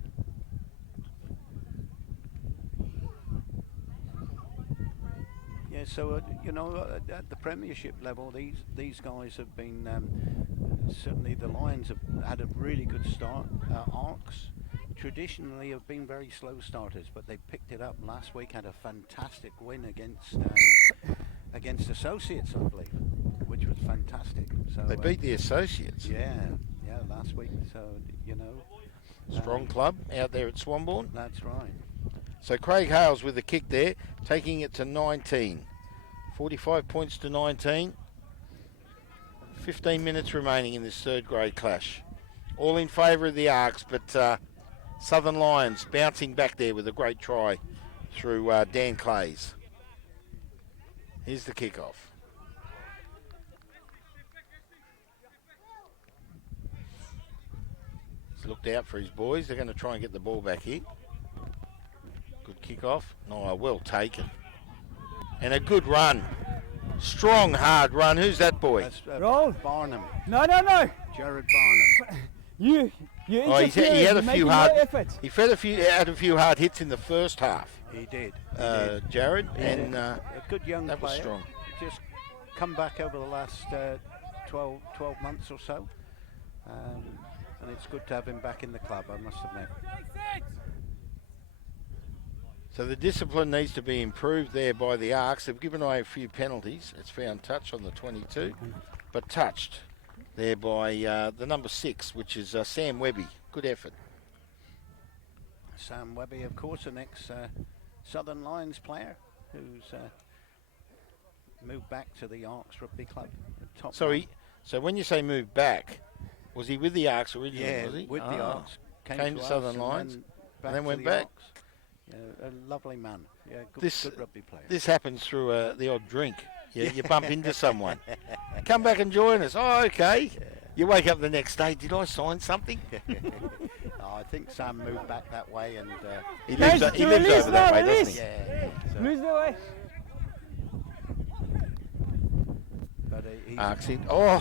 Yeah, so at the Premiership level, these guys have been certainly the Lions have had a really good start. ARKs traditionally have been very slow starters, but they picked it up last week. Had a fantastic win against Associates, I believe, which was fantastic. So They beat the Associates. Yeah, last week. So you know, Strong club out there at Swanbourne. that's right. So Craig Hales with the kick there, taking it to 19. 45 points to 19. 15 minutes remaining in this third grade clash. All in favour of the ARKs, but Southern Lions bouncing back there with a great try through Dan Clays. Here's the kick-off. He's looked out for his boys. They're going to try and get the ball back here. Good kick-off. No, well taken. And a good run. Strong, hard run. Who's that boy? That's Roll. Barnum, No. Jared Barnum. You He interfered. had a You're few making hard. no effort. He had a few hard hits in the first half. He did. Jared, He and did. A good young that was player. strong. Just come back over the last 12 months or so. And it's good to have him back in the club, I must admit. So the discipline needs to be improved there by the ARKs. They've given away a few penalties. It's found touch on the 22, but touched there by the number 6, which is Sam Webby. Good effort. Sam Webby, of course, an ex-Southern Lions player who's moved back to the ARKs Rugby Club. Top So man. so when you say move back, was he with the ARKs originally? Yeah, Was he? with the ARKs. Came to us Southern and Lions then and then to went the back. ARKs. Yeah, a lovely man. Yeah, good, This- good rugby player. This happens through the odd drink. You bump into someone. Come back and join us. Oh, okay. You wake up the next day. Did I sign something? Oh, I think Sam moved back that way, and He Guys, lives, he to lives release over that now, way, release. doesn't he? yeah. So, Lose the way. but he's ARKs in. Oh,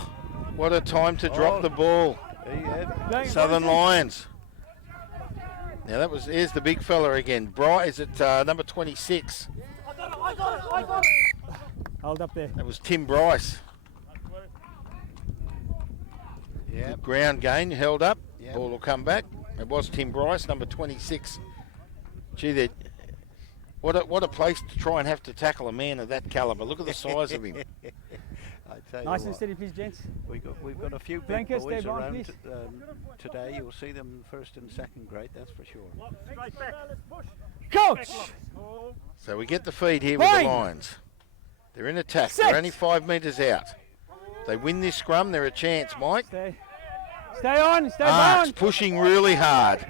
what a time to drop Oh. the ball. Bang, Southern Bronson. Lions. Now here's the big fella again. Bryce is at number 26. Hold up there. That was Tim Bryce. yeah. Good ground gain, held up. Yeah. Ball will come back. It was Tim Bryce, number 26. Gee, what a place to try and have to tackle a man of that calibre. Look at the size of him. I tell Nice you and what, steady, please, gents. we've got a few big Blankets, boys stay on, around please. today. You'll see them first and second grade, that's for sure. Coach! So we get the feed here with the Fine. Lions. They're in attack. Set. They're only 5 metres out. They win this scrum, they're a chance, Mike. Stay on, stay ARKs down. pushing really hard.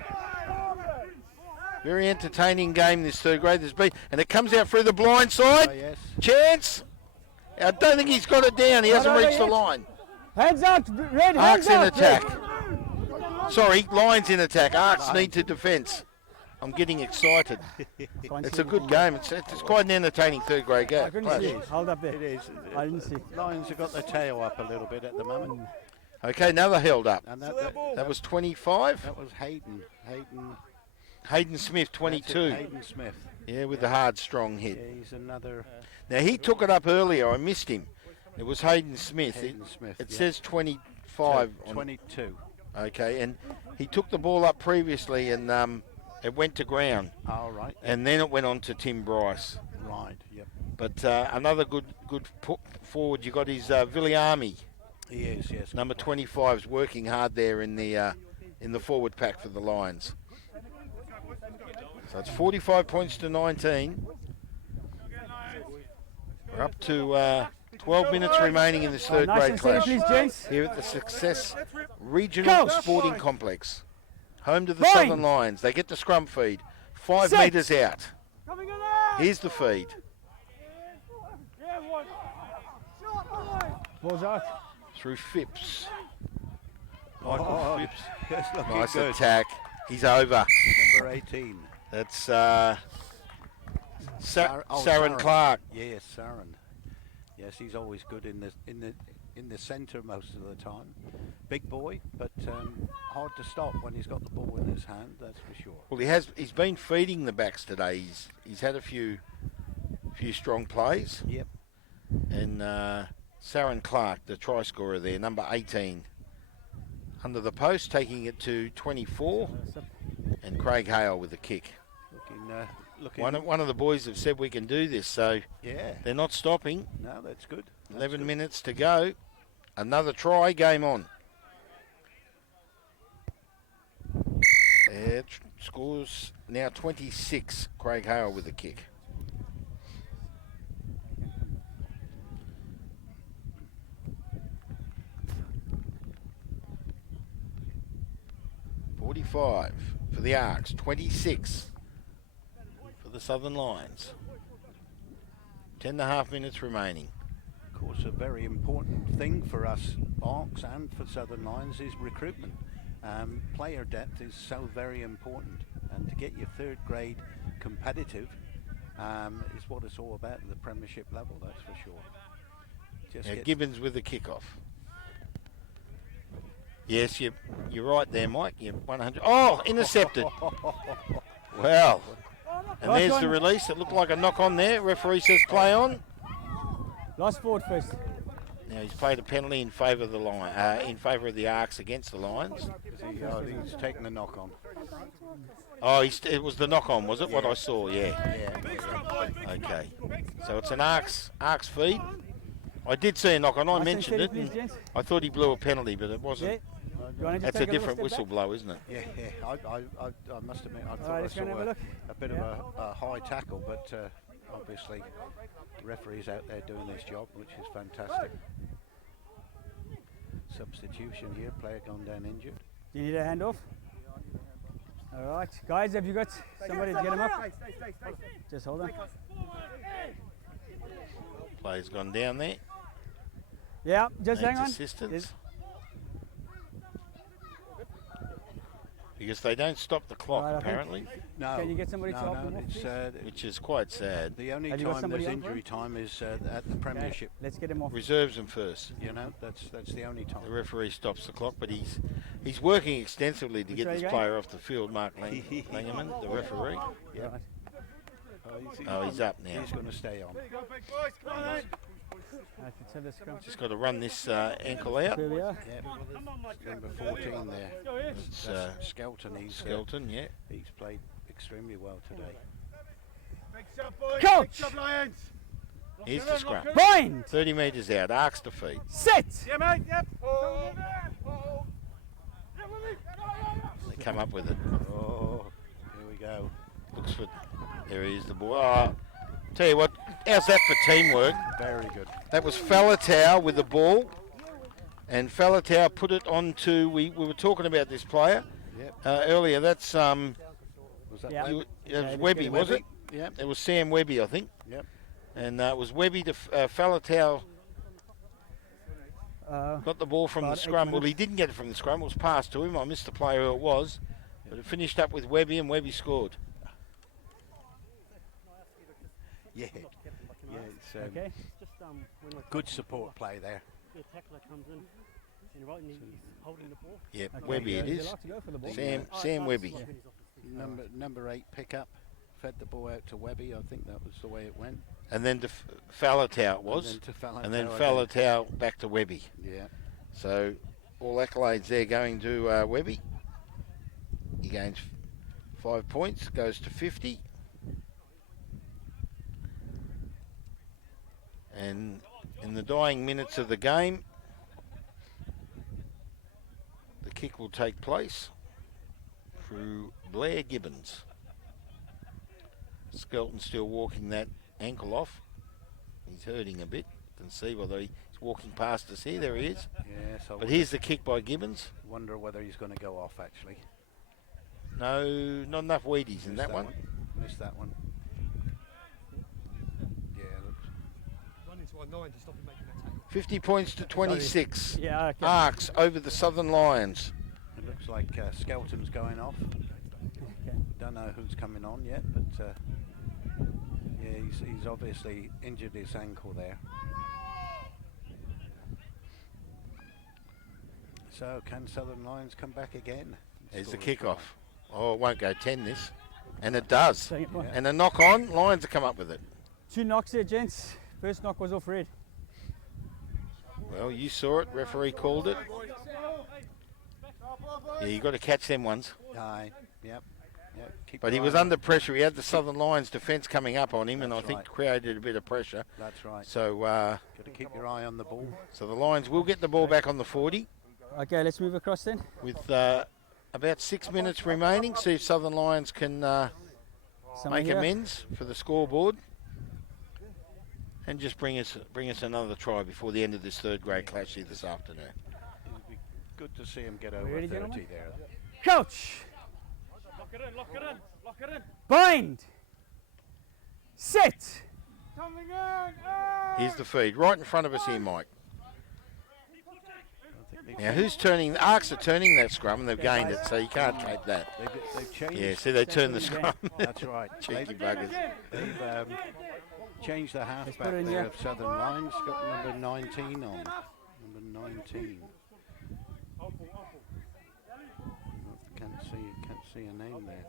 Very entertaining game this third grade has been. And it comes out through the blind Oh, side. yes. Chance. I don't think he's got it down. He hasn't no, reached the yes. line. Hands out, Red, hands ARKs in out. attack. Red. Sorry, Lions in attack. ARKs need to defence. I'm getting excited. Can't It's see a good anything. game. It's quite an entertaining third grade game. I couldn't see it. Hold up there. It is. I didn't see. Lions have got their tail up a little bit at the moment. Okay, another held up. And That was 25. that was Hayden. Hayden Smith, That's it, 22. Hayden Smith. Yeah, with the hard, strong Yeah, hit. he's another Now, he took it up earlier. I missed him. It was Hayden Smith. Hayden Smith. It yeah. says 25. on 22. Okay, and he took the ball up previously and it went to ground. All right. And then it went on to Tim Bryce. Right. Yep. But another good forward you got is Villiami. He is. Yes. Number 25 is working hard there in the forward pack for the Lions. So it's 45 points to 19. We're up to 12 minutes remaining in this third Nice grade and steady, clash please, gents. here at the Success Regional Go. Sporting Complex. Home to the Fine. Southern Lions. They get the scrum feed. 5 Set. metres out. Here's the feed. Ball's out. Through Phipps. Michael Michael Phipps. Phipps. It's looking Nice good. attack. He's over. Number 18. That's Sar- Saren Saren. Clark. Yes, Saren. Yes, he's always good in the centre most of the time. Big boy, but hard to stop when he's got the ball in his hand. That's for sure. Well, he's been feeding the backs today. He's had a few strong plays. Yep. And Saren Clark, the try scorer there, number 18, under the post, taking it to 24. And Craig Hale with the kick. Looking. One of the boys have said we can do this, so Yeah. they're not stopping. No, that's good. That's 11 good. minutes to go. Another try, game on. It scores now 26. Craig Hale with the kick. $45 for the ARKs, 26 for the Southern Lions. 10.5 minutes remaining. Of course, a very important thing for us ARKs and for Southern Lions is recruitment. Player depth is so very important, and to get your third grade competitive is what it's all about at the Premiership level, that's for sure. Just Gibbons with the kickoff. Yes, you're right there, Mike. You're 100. Oh, intercepted. Well, and there's the release. It looked like a knock on there. Referee says play on. Last forward first. Now he's played a penalty in favour of the in favour of the ARKs against the Lions. he's taken a knock on. Oh, it was the knock on, was it? Yeah. What I saw, yeah. Okay, so it's an ARKs feed. I did see a knock on. I mentioned it. And I thought he blew a penalty, but it wasn't. That's a different whistle blow, isn't it? Yeah. I must admit, I thought I saw a bit of a high tackle, but obviously the referee's out there doing his job, which is fantastic. Substitution here, player gone down injured. Do you need a handoff? All right, guys, have you got somebody to get him up? Just hold on. Player's gone down there. Yeah, just hang on. Assistance. Because they don't stop the clock, right, apparently. No. Can you get somebody to help them off, which is quite sad. The only time there's injury time is at the Premiership. Okay, let's get him off. Reserves them first. You know, that's the only time. The referee stops the clock, but he's working extensively to get this player off the field. Mark Langerman, the referee. Yeah. Oh, he's up now. He's going to stay on. Just got to run this ankle out. Yeah, number 14 there. That's Skelton. Skelton, yeah. He's played extremely well today. Coach! Here's the scrum. Bind! 30 metres out. ARKs to feed. Sit! Yeah, mate. Yep. They come up with it. Oh, here we go. Looks for... There he is, the boy. Oh, tell you what, how's that for teamwork? Very good. That was Falatau with the ball. And Falatau put it onto... We were talking about this player earlier. That's... Was that it was Webby, was it? Yep. It was Sam Webby, I think. Yep. And it was Webby to Falatau. Got the ball from the scrum. Well, he didn't get it from the scrum. It was passed to him. I missed the player who it was. But it finished up with Webby, and Webby scored. Yeah. It's okay. Good support play there. The tackler comes in and right, and he's holding the ball. Yep, okay. Webby it is. Sam Webby. Yeah. Number 8 pickup. Fed the ball out to Webby. I think that was the way it went. And then to Falatau it was. And then Falatau back to Webby. Yeah. So all accolades there going to Webby. He gains 5 points, goes to 50. And in the dying minutes of the game, the kick will take place through Blair Gibbons. Skelton still walking that ankle off. He's hurting a bit. Can see whether he's walking past us here. There he is. Yes, but here's the kick by Gibbons. Wonder whether he's going to go off actually. No, not enough Wheaties in that one. Missed that one. 50 points to 26. Yeah, okay. ARKs over the Southern Lions. It looks like Skelton's going off. Okay. Don't know who's coming on yet, but yeah, he's obviously injured his ankle there. So can Southern Lions come back again? There's the kickoff. Oh, it won't go 10 this. And it does. Yeah. And a knock on, Lions have come up with it. 2 knocks there, gents. First knock was off red. Well, you saw it. Referee called it. Yeah, you got to catch them ones. Aye. Yep. Yeah, keep But he your was eye on- under pressure. He had the Southern Lions defence coming up on him, and I That's think right. created a bit of pressure. That's right. So, Got to keep your eye on the ball. so the Lions will get the ball back on the 40 Okay, let's move across then. with about 6 minutes remaining. See if Southern Lions can Someone make here. amends for the scoreboard, and just bring us another try before the end of this third grade clash here this afternoon. It'd be good to see him get over Ready, 30 gentlemen? there. Coach. Lock it in, lock it in, lock it in. Bind. Set. Coming in. Here's the feed right in front of us here, Mike. I think Now, who's turning? The ARKs are turning that scrum, and they've gained it, so you can't take that. they've changed. Yeah, see, they turned the scrum. That's right. Cheeky buggers. They've changed the put halfback it in there here. of Southern Lions. Got number 19 on. Number 19. Can't see a name there.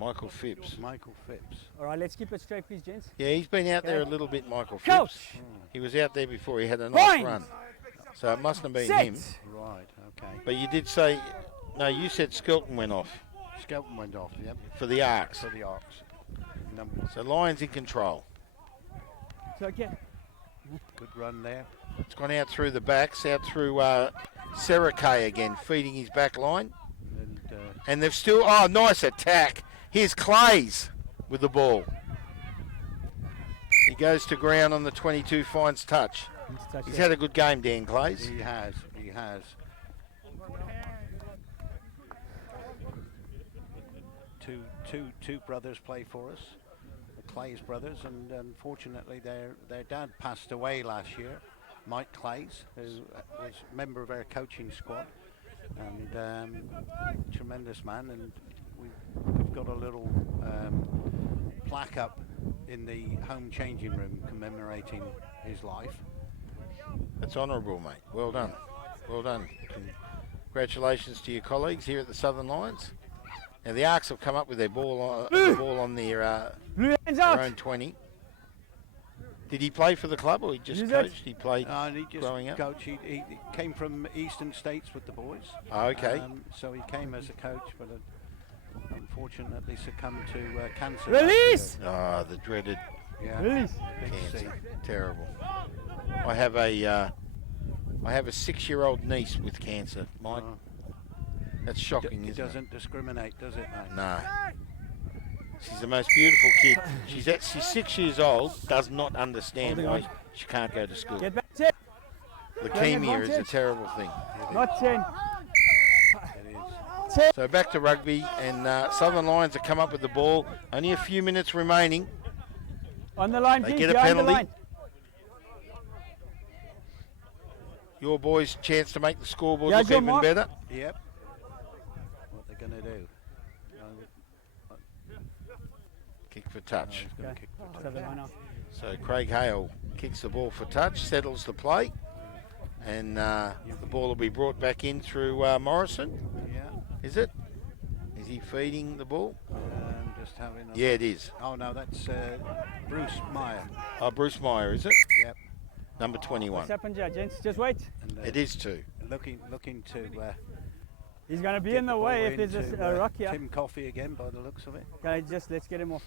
Michael Phipps. Michael Phipps. All right, let's keep it straight, please, gents. Yeah, he's been out there a little bit, Michael Phipps. Coach. He was out there before. He had a nice Bind. run. So it mustn't have been Set. him. Right. Okay. But you did say, no, you said Skelton went off Skelton went off. Yep. for the ARKs. For the ARKs. Number. So Lions in control. So okay. Good run there. It's gone out through the backs, out through Serakay again, feeding his back line. And And they've still, oh, nice attack. Here's Clays with the ball. He goes to ground on the 22, finds touch. He's had a good game, Dan Clays. he has. He has. Two brothers play for us, the Clays brothers, and unfortunately their dad passed away last year, Mike Clays, who was a member of our coaching squad, and tremendous man. And we've got a little plaque up in the home changing room commemorating his life. That's honourable, mate. Well done. Well done. Congratulations to your colleagues here at the Southern Lions. Now the ARKs have come up with their ball on their Blue hands up. own 20. Did he play for the club or he just Use it. coached? He played And he just growing up? coach. He came from Eastern States with the boys. Oh, okay. So he came as a coach, but unfortunately succumbed to cancer. Release. Oh, the dreaded Yeah. Release. Big C. cancer. Terrible. I have a 6-year-old niece with cancer, Mike. Oh. That's shocking, It isn't it? doesn't discriminate, does it, mate? No. She's the most beautiful kid. She's 6 years old, does not understand Holding why on. she can't go to school. Get back 10. Leukemia is a advantage. terrible thing. Not 10. It is. So back to rugby, and Southern Lions have come up with the ball. Only a few minutes remaining. On the line, They please. get a behind the penalty. line. Your boys' chance to make the scoreboard Yeah, look Joe even Mark. better. Yep. What they're going to do? Kick for touch. He's going Okay. to kick for touch. 7 line out. So Craig Hale kicks the ball for touch, settles the play, and the ball will be brought back in through Morrison. Yeah. Is it? Is he feeding the ball? Just having a Yeah, it is. Oh no, that's Bruce Meyer. Oh, Bruce Meyer, is it? Yep. Number 21. What's happened here, gents? Just wait. And, It is too. looking to He's going to be get in the ball way if there's into, a rock here. Tim Coffey again, by the looks of it. Let's get him off.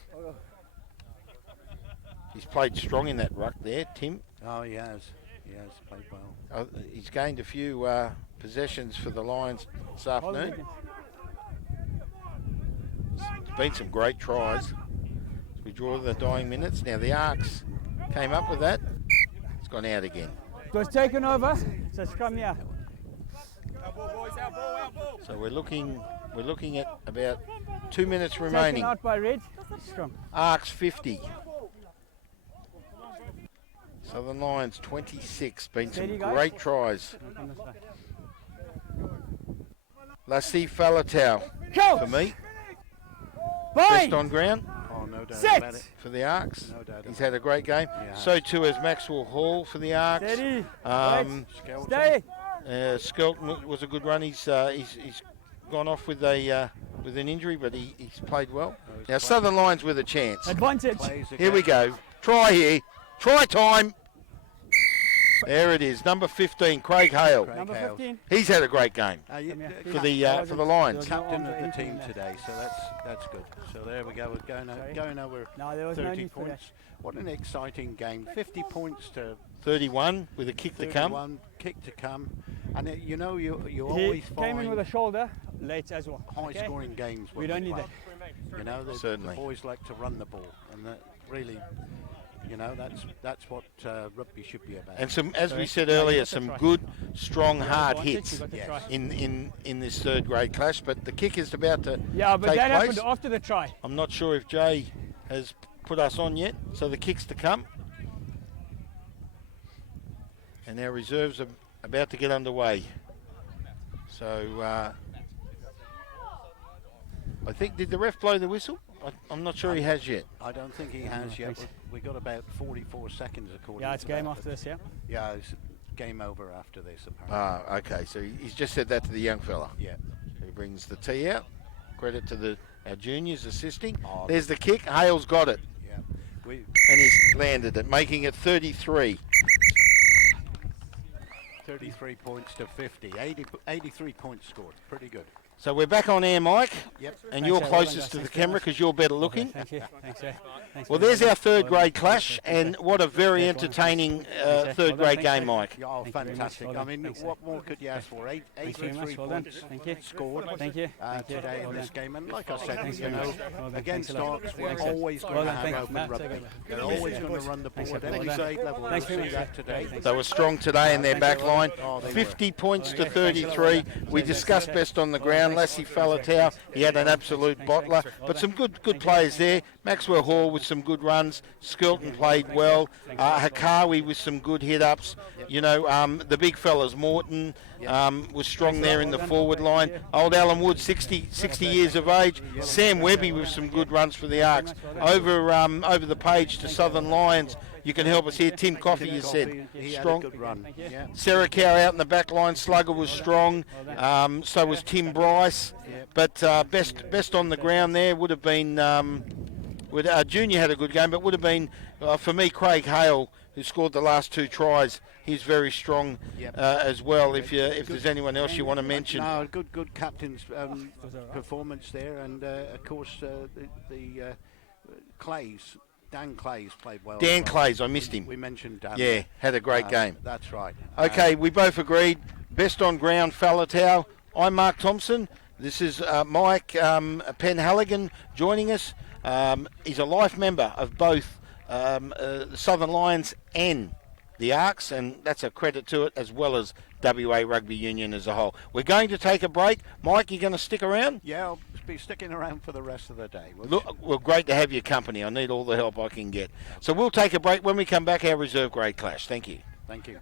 He's played strong in that ruck there, Tim. Oh, he has. He has played well. He's gained a few possessions for the Lions this Hold it afternoon. again. There's been some great tries. As we draw the dying minutes. Now the ARKs came up with that. It's gone out again. It was taken over. So scrum here. So we're looking at about 2 minutes Taken remaining. out by Red. Scrum. ARKs 50. Southern Lions 26. Been Steady, some guys. great tries. On this side. Lassie Falatau Coach. for me. Bind. Best on ground Oh, no doubt Set. about it. for the ARKs. No doubt He's about had a great game. Yeah. So too has Maxwell Hall for the ARKs. Steady. Um, Skelton. Stay. Skelton was a good run. He's gone off with an injury, but he's played well. he's Now played- Southern Lions with a chance. Advantage. Plays Here we again. go. Try here. Try time. There it is, number 15, Craig Hale. Craig Number Hale. 15. He's had a great game You- Come here. for There the Lions. was no captain on of the internet team there. today, so that's good. So there we go. We're Sorry? going over No, there was no 30 need for that. points. What an exciting game! 50 points to 31 with a kick to come. 31, kick to come, and you know you He always came in with a find shoulder late as well. okay? high-scoring games. We when don't we need play. that. You know, the Certainly. boys like to run the ball, and that really, you know, that's what rugby should be about. And some, as we Sorry? said No, you earlier, got the some try. good, strong, hard Advantage, hits you got the Yes. try. in this third grade clash. But the kick is about to Yeah, but take that place. happened after the try. I'm not sure if Jay has put us on yet, so the kick's to come. And our reserves are about to get underway. So I think, did the ref blow the whistle? I'm not sure he has yet. I don't think he has yet. thanks. We got about 44 seconds according. Yeah, it's to game that, after but this, yeah. Yeah, it's game over after this apparently. Okay, so he's just said that to the young fella. Yeah. He brings the tee out. Credit to our juniors assisting. Oh, There's the kick. Hale's got it, Yeah. We and he's landed it, making it 33. 33 points to 50. 83 points scored. Pretty good. So we're back on air, Mike, Yep. and Thanks, you're Al. Well done, closest guys. to the Thanks very camera much. because you're better looking. Thank you. Thanks, Jay. Thanks Well, very there's much. our third Well done. grade clash, and what a very Thanks, well done. entertaining Jay. third Well done. grade Thanks, game, Jay. Mike. Yeah, oh, Thank you very much. fantastic. Well I done. mean, Thanks, what more could you ask for? Thanks very 83 much. Well done. points Thank you. scored Thank you. today Well in this done. game. And like I said, Thanks you very know, much. Well done. against Thanks a lot. Arks, we're Thanks. always Well going to done. have Thanks. open Matt, rugby. take it. They're always going to run the Thanks, board at well any done. grade level. Thanks We'll very see much. that today. They were strong today in their back line. Oh, they were. 50 points to Okay, 33. thanks a lot. We discussed best on the ground. Lassie Falatau, he had an absolute bottler. But some good players there. Maxwell Hall with some good runs. Skilton played well. Hakawi with some good hit-ups. You know, the big fellas, Morton was strong there in the forward line. Old Alan Wood, 60 years of age. Sam Webby with some good runs for the Arks. Over the page to Southern Lions. You can help us here. Tim Coffey, you said, He had a strong. good run. Yeah. Sarah Cow out in the back line. Slugger was strong. So was Tim Bryce. But best on the ground there would have been. Junior had a good game, but would have been for me Craig Hale, who scored the last two tries. He's very strong as well. If there's anyone else you want to mention. No, good captain's performance there, and of course the Clays. Dan Clays played well. Dan as well. Clays, I missed him. We mentioned Dan. Yeah, had a great game. That's right. Okay, we both agreed. Best on ground, Falatau. I'm Mark Thompson. This is Mike Penhaligan joining us. He's a life member of both the Southern Lions and the Arks, and that's a credit to it, as well as WA Rugby Union as a whole. We're going to take a break. Mike, you going to stick around? Yeah, I'll be sticking around for the rest of the day. Look, well, great to have your company. I need all the help I can get. So we'll take a break. When we come back, our reserve grade clash. Thank you. Thank you.